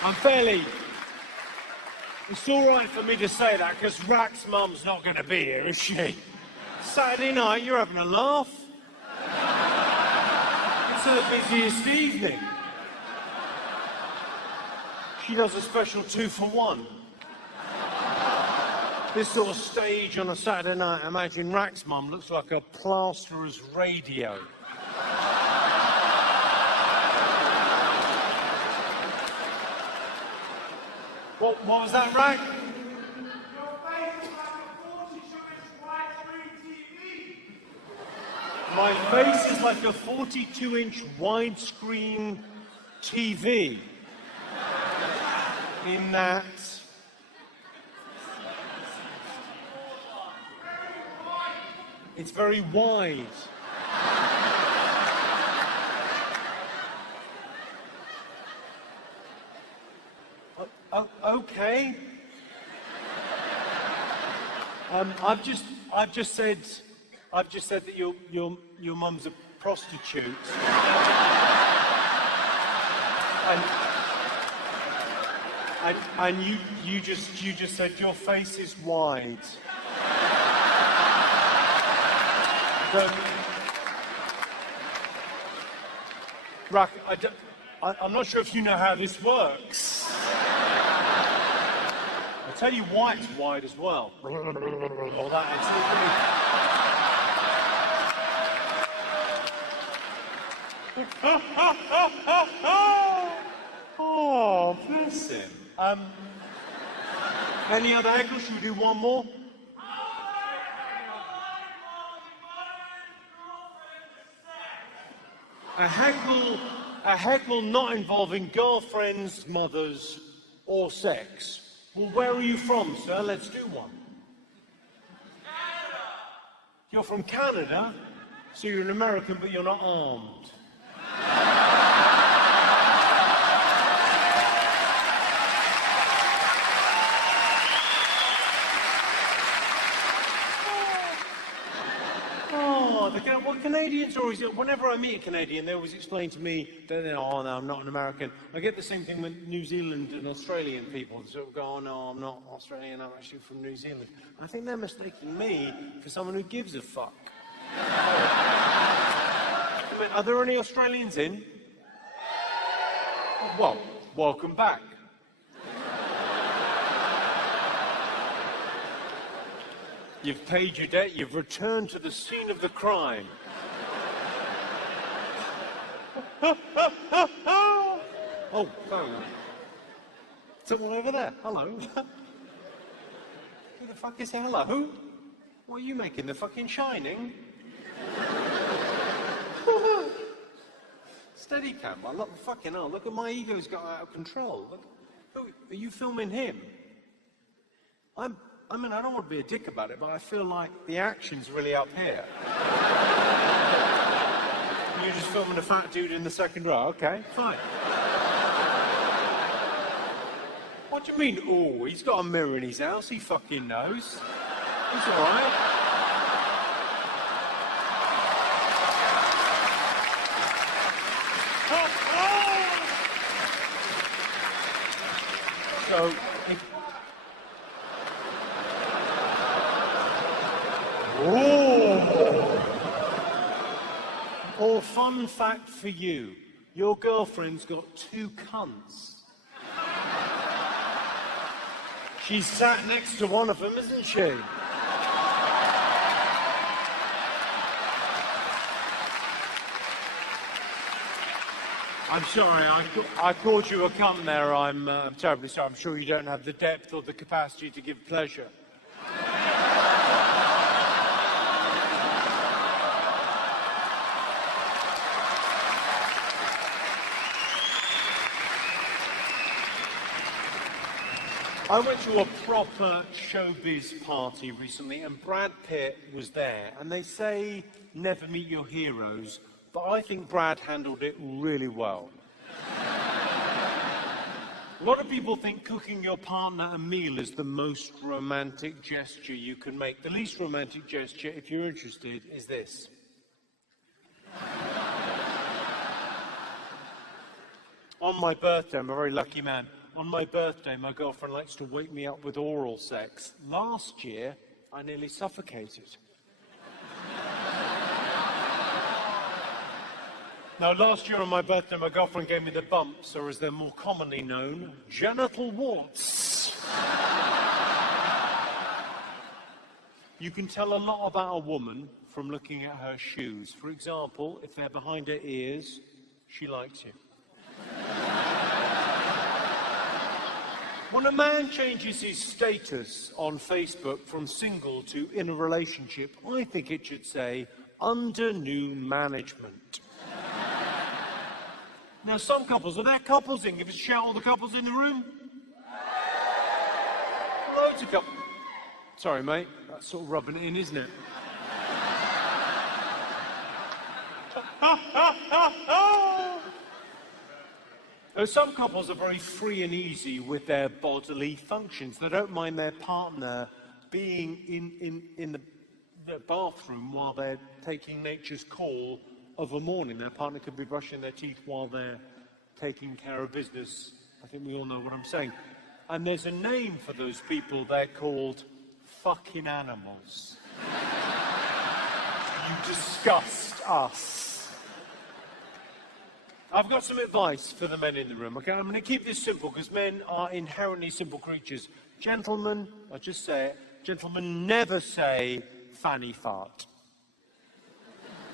I'm It's all right for me to say that because Rack's mum's not going to be here, is she? Saturday night, you're having a laugh. It's her busiest evening. She does a special 2 for 1. This sort of stage on a Saturday night, imagine Rack's mum looks like a plasterer's radio. What was that, Rack? My face is like a 42-inch widescreen TV. In that... It's very wide. Okay. I've just said that your mum's a prostitute. And you just said your face is wide. Rack, I'm not sure if you know how this works. I'll tell you why it's wide as well. All that Oh, bless him. Any other heckles? Should we do one more? A heckle not involving girlfriends, mothers, or sex. Well, where are you from, sir? Let's do one. Canada. You're from Canada? So you're an American, but you're not armed. What Canadians always do, whenever I meet a Canadian, they always explain to me that, oh no, I'm not an American. I get the same thing with New Zealand and Australian people. They sort of go, oh no, I'm not Australian, I'm actually from New Zealand. I think they're mistaking me for someone who gives a fuck. I mean, are there any Australians in? Well, welcome back. You've paid your debt, you've returned to the scene of the crime. Oh, phone. Someone over there. Hello. Who the fuck is hello? What are you making, the fucking Shining? Steady cam, I look fucking hell. Look at my ego's got out of control. Look, who, are you filming him? I mean, I don't want to be a dick about it, but I feel like the action's really up here. You're just filming a fat dude in the second row. Okay, fine. What do you mean, oh, he's got a mirror in his house, he fucking knows. He's all right. So, or fun fact for you, your girlfriend's got 2 cunts. She's sat next to one of them, isn't she? I'm sorry, I called you a cunt there. I'm terribly sorry. I'm sure you don't have the depth or the capacity to give pleasure. I went to a proper showbiz party recently and Brad Pitt was there, and they say never meet your heroes, but I think Brad handled it really well. A lot of people think cooking your partner a meal is the most romantic gesture you can make. The least romantic gesture, if you're interested, is this. On my birthday, I'm a very lucky man. on my birthday, my girlfriend likes to wake me up with oral sex. Last year, I nearly suffocated. Now, last year on my birthday, my girlfriend gave me the bumps, or as they're more commonly known, genital warts. You can tell a lot about a woman from looking at her shoes. For example, if they're behind her ears, she likes you. When a man changes his status on Facebook from single to in a relationship, I think it should say, under new management. Now, some couples, are there couples in? Give us a shout, all the couples in the room. Loads of couples. Sorry, mate, that's sort of rubbing it in, isn't it? Some couples are very free and easy with their bodily functions. They don't mind their partner being in the bathroom while they're taking nature's call of a morning. Their partner could be brushing their teeth while they're taking care of business. I think we all know what I'm saying. And there's a name for those people. They're called fucking animals. You disgust us. I've got some advice for the men in the room, okay? I'm going to keep this simple because men are inherently simple creatures. Gentlemen, I'll just say it, gentlemen never say fanny fart.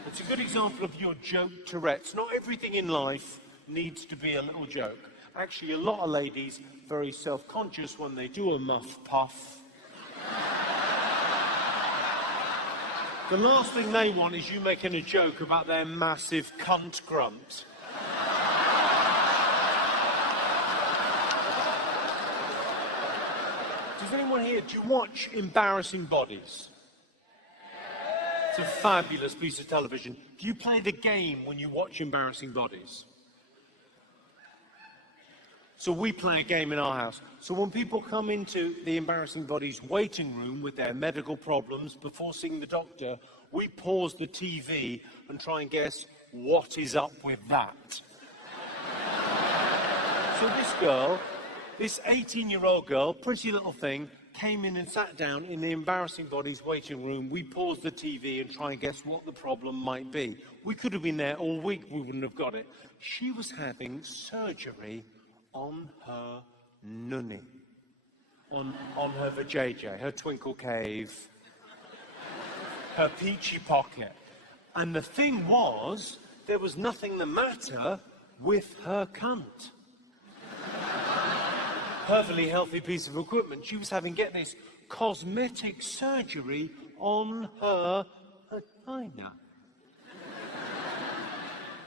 It's a good example of your joke Tourette's. Not everything in life needs to be a little joke. Actually, a lot of ladies very self-conscious when they do a muff puff. The last thing they want is you making a joke about their massive cunt grunt. Does anyone here, do you watch Embarrassing Bodies? It's a fabulous piece of television. Do you play the game when you watch Embarrassing Bodies? So we play a game in our house. So when people come into the Embarrassing Bodies waiting room with their medical problems before seeing the doctor, we pause the TV and try and guess what is up with that. So this girl, this 18-year-old girl, pretty little thing, came in and sat down in the Embarrassing Bodies waiting room. We paused the TV and try and guess what the problem might be. We could have been there all week, we wouldn't have got it. She was having surgery on her nunny, on her vajayjay, her twinkle cave, her peachy pocket. And the thing was, there was nothing the matter with her cunt. Perfectly healthy piece of equipment. She was having, get this, cosmetic surgery on her vagina.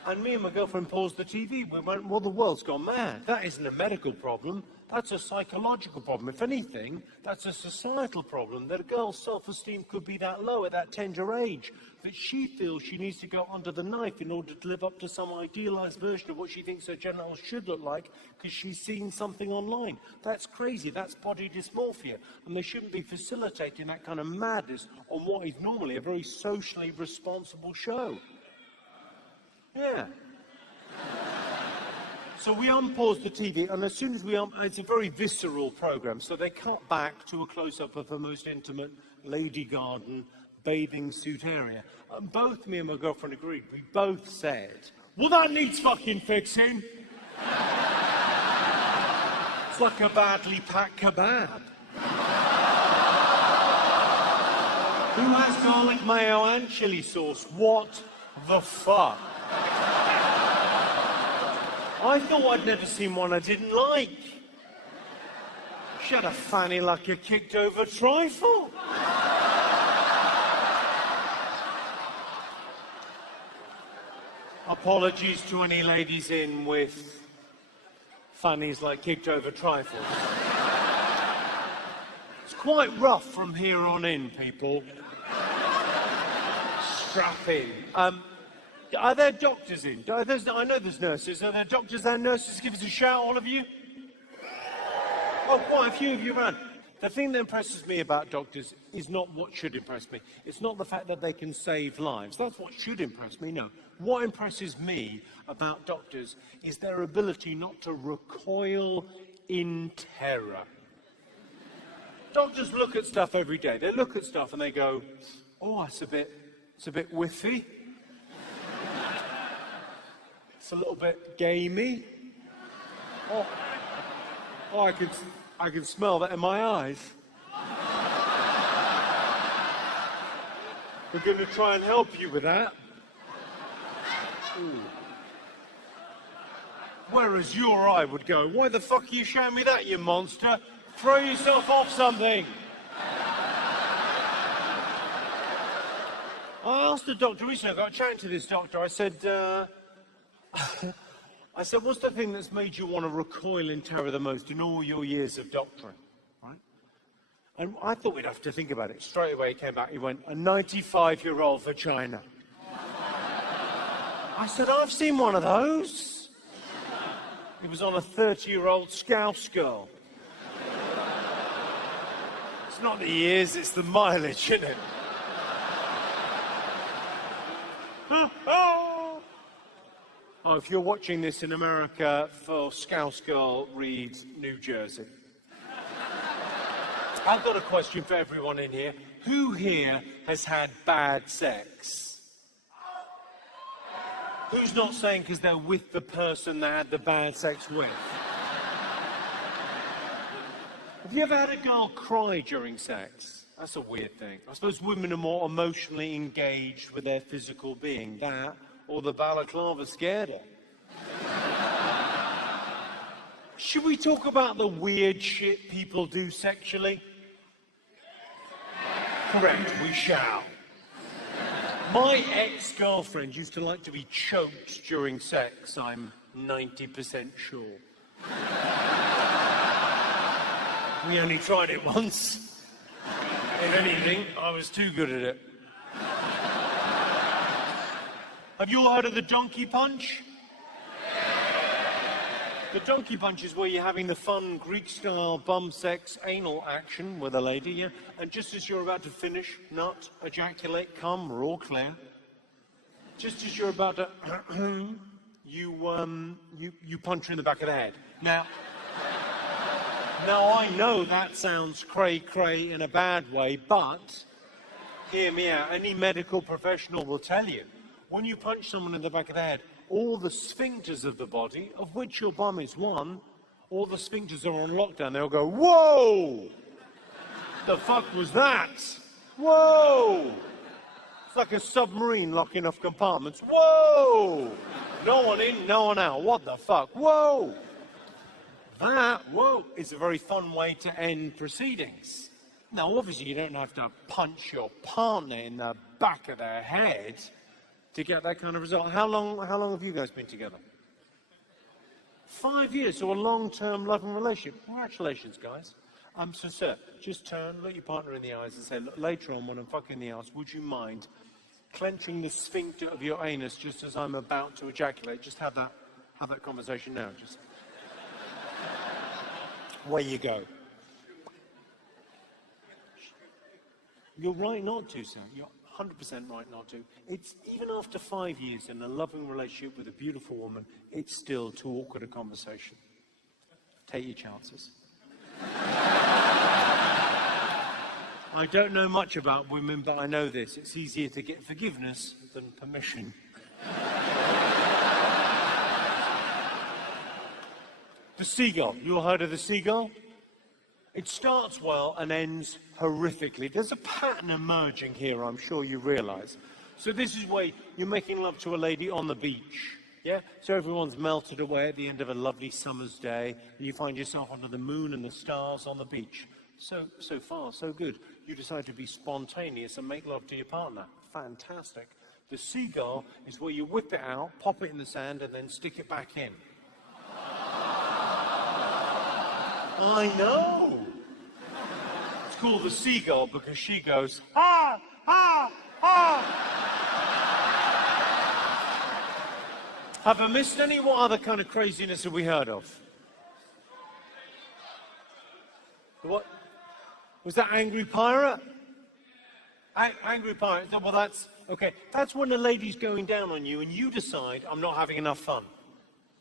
And me and my girlfriend paused the TV. We went, well, the world's gone mad. That isn't a medical problem. That's a psychological problem. If anything, that's a societal problem, that a girl's self-esteem could be that low at that tender age, that she feels she needs to go under the knife in order to live up to some idealized version of what she thinks her genitals should look like because she's seen something online. That's crazy. That's body dysmorphia. And they shouldn't be facilitating that kind of madness on what is normally a very socially responsible show. Yeah. So we unpaused the TV, and as soon as we it's a very visceral program, so they cut back to a close-up of the most intimate lady garden bathing suit area. And both me and my girlfriend agreed. We both said, well, that needs fucking fixing. It's like a badly packed kebab. Who has garlic mayo and chili sauce? What the fuck? I thought I'd never seen one I didn't like. She had a fanny like a kicked over trifle. Apologies to any ladies in with fannies like kicked over trifles. It's quite rough from here on in, people. Strap in. Are there doctors in? I know there's nurses. Are there doctors and nurses? Give us a shout, all of you. Oh, quite a few of you around. The thing that impresses me about doctors is not what should impress me. It's not the fact that they can save lives. That's what should impress me, no. What impresses me about doctors is their ability not to recoil in terror. Doctors look at stuff every day. They look at stuff and they go, oh, it's a bit whiffy. It's a little bit gamey. Oh, I can smell that in my eyes. We're going to try and help you with that. Ooh. Whereas you or I would go, why the fuck are you showing me that, you monster? Throw yourself off something. I asked the doctor recently, I got chatting to this doctor, I said, what's the thing that's made you want to recoil in terror the most in all your years of doctoring? Right? And I thought we'd have to think about it. Straight away he came back, he went, a 95-year-old vagina. I said, I've seen one of those. It was on a 30-year-old Scouse girl. It's not the years, it's the mileage, isn't it? Oh, if you're watching this in America, for Scouse girl, read New Jersey. I've got a question for everyone in here. Who here has had bad sex? Who's not saying because they're with the person they had the bad sex with? Have you ever had a girl cry during sex? That's a weird thing. I suppose women are more emotionally engaged with their physical being. That, or the balaclava scared her. Should we talk about the weird shit people do sexually? Correct, we shall. My ex-girlfriend used to like to be choked during sex, I'm 90% sure. We only tried it once. If anything, I was too good at it. Have you all heard of the donkey punch? The donkey punch is where you're having the fun Greek-style bum sex anal action with a lady, yeah? And just as you're about to finish, nut, ejaculate, come, we're all clear. Just as you're about to, you punch her in the back of the head. Now I know that sounds cray-cray in a bad way, but hear me out. Any medical professional will tell you, when you punch someone in the back of the head, all the sphincters of the body, of which your bum is one, all the sphincters are on lockdown. They'll go, whoa! The fuck was that? Whoa! It's like a submarine locking off compartments. Whoa! No one in, no one out. What the fuck? Whoa! That, whoa, is a very fun way to end proceedings. Now, obviously, you don't have to punch your partner in the back of their head to get that kind of result. How long have you guys been together? 5 years, so a long-term loving relationship. Congratulations, guys. So, sir, just turn, look your partner in the eyes and say, look, later on when I'm fucking the ass, would you mind clenching the sphincter of your anus just as I'm about to ejaculate? Just have that conversation now. Just away you go. You're right not to, sir. You're 100% right not to. It's even after 5 years in a loving relationship with a beautiful woman, it's still too awkward a conversation. Take your chances. I don't know much about women, but I know this. It's easier to get forgiveness than permission. The seagull. You all heard of the seagull? It starts well and ends horrifically. There's a pattern emerging here, I'm sure you realise. So this is where you're making love to a lady on the beach, yeah? So everyone's melted away at the end of a lovely summer's day, and you find yourself under the moon and the stars on the beach. So far, so good. You decide to be spontaneous and make love to your partner. Fantastic. The seagull is where you whip it out, pop it in the sand, and then stick it back in. I know. It's called the seagull because she goes, ha, ha, ha. Have I missed any? What other kind of craziness have we heard of? What? Was that angry pirate? Angry pirate. Well, that's, okay. That's when a lady's going down on you and you decide, I'm not having enough fun.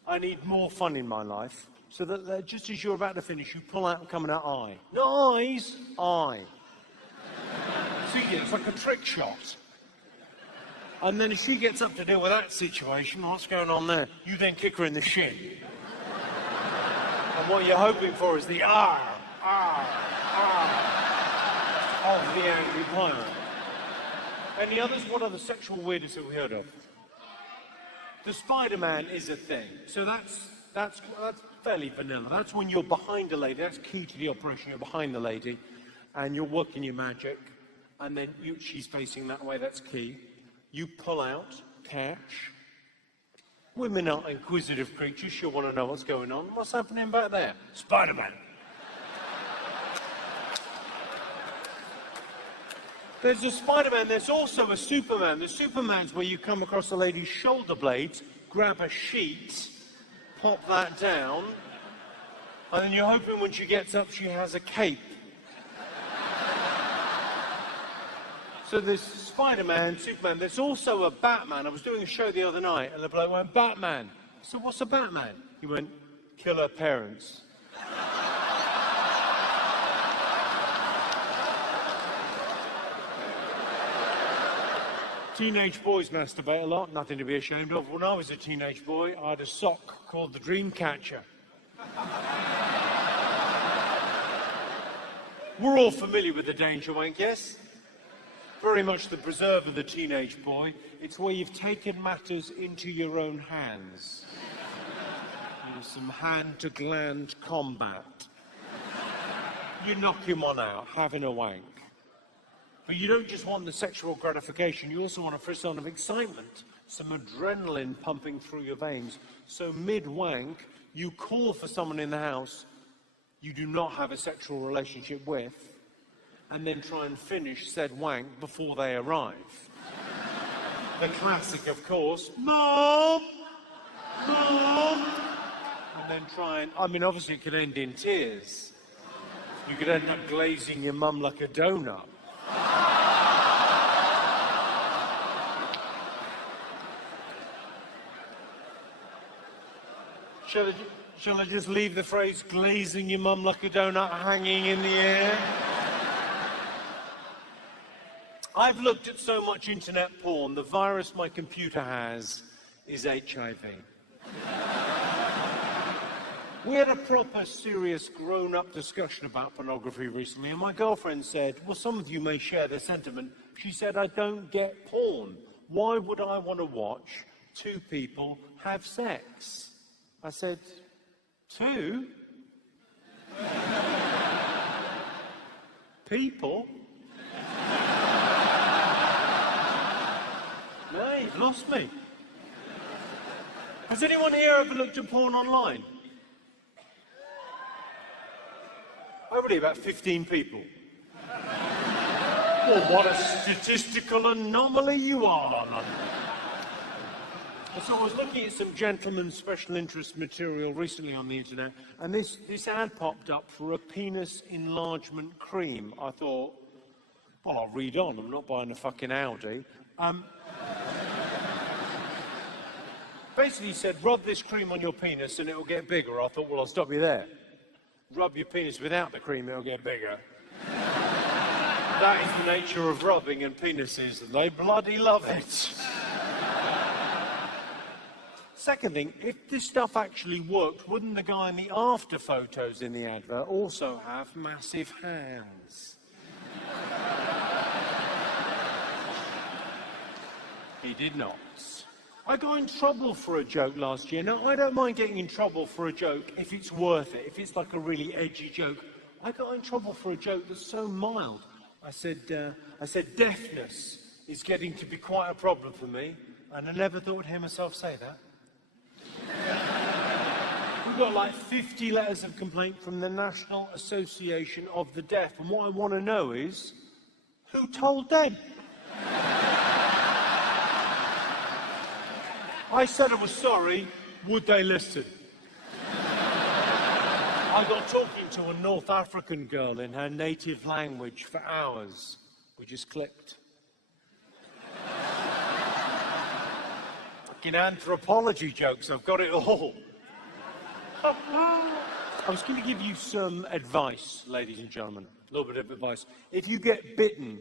I need more fun in my life. So that just as you're about to finish, you pull out and come out eye. Not eyes, eye. See, it's like a trick shot. And then if she gets up to deal with that situation, what's going on there? You then kick her in the shin. And what you're hoping for is the of the angry pirate. Any others? What are the sexual weirdness that we heard of? The Spider-Man is a thing. So that's fairly vanilla. That's when you're behind a lady. That's key to the operation. You're behind the lady, and you're working your magic, and then she's facing that way. That's key. You pull out, catch. Women are inquisitive creatures. She'll want to know what's going on. What's happening back there? Spider-Man. There's a Spider-Man, there's also a Superman. The Superman's where you come across a lady's shoulder blades, grab a sheet, pop that down, and then you're hoping when she gets up she has a cape. So there's Spider-Man, Superman, there's also a Batman. I was doing a show the other night and the bloke went, Batman. I said, what's a Batman? He went, kill her parents. Teenage boys masturbate a lot, nothing to be ashamed of. When I was a teenage boy, I had a sock called the Dreamcatcher. We're all familiar with the danger wank, yes? Very much the preserve of the teenage boy. It's where you've taken matters into your own hands. There's some hand-to-gland combat. You knock him on out, having a wank. But you don't just want the sexual gratification, you also want a frisson of excitement, some adrenaline pumping through your veins. So mid-wank, you call for someone in the house you do not have a sexual relationship with, and then try and finish said wank before they arrive. The classic, of course, Mom! Mom! And then try and, I mean, obviously it could end in tears. You could end up glazing your mum like a donut. Shall I just leave the phrase glazing your mum like a donut hanging in the air? I've looked at so much internet porn, the virus my computer has is HIV. We had a proper, serious, grown-up discussion about pornography recently, and my girlfriend said, well, some of you may share this sentiment. She said, I don't get porn. Why would I want to watch two people have sex? I said, two? People? No, you've lost me. Has anyone here ever looked at porn online? Only about 15 people. Well, what a statistical anomaly you are, London. So I was looking at some gentleman's special interest material recently on the internet, and this ad popped up for a penis enlargement cream. I thought, well, I'll read on. I'm not buying a fucking Audi. Basically said, rub this cream on your penis and it will get bigger. I thought, well, I'll stop you there. Rub your penis without the cream, it'll get bigger. That is the nature of rubbing and penises, and they bloody love it. Second thing, if this stuff actually worked, wouldn't the guy in the after photos in the advert also have massive hands? He did not. I got in trouble for a joke last year. Now, I don't mind getting in trouble for a joke if it's worth it, if it's like a really edgy joke. I got in trouble for a joke that's so mild. I said, deafness is getting to be quite a problem for me, and I never thought I'd hear myself say that. We've got like 50 letters of complaint from the National Association of the Deaf, and what I want to know is, who told them? I said I was sorry, would they listen? I got talking to a North African girl in her native language for hours. We just clicked. Fucking anthropology jokes, I've got it all. I was going to give you some advice, ladies and gentlemen. A little bit of advice. If you get bitten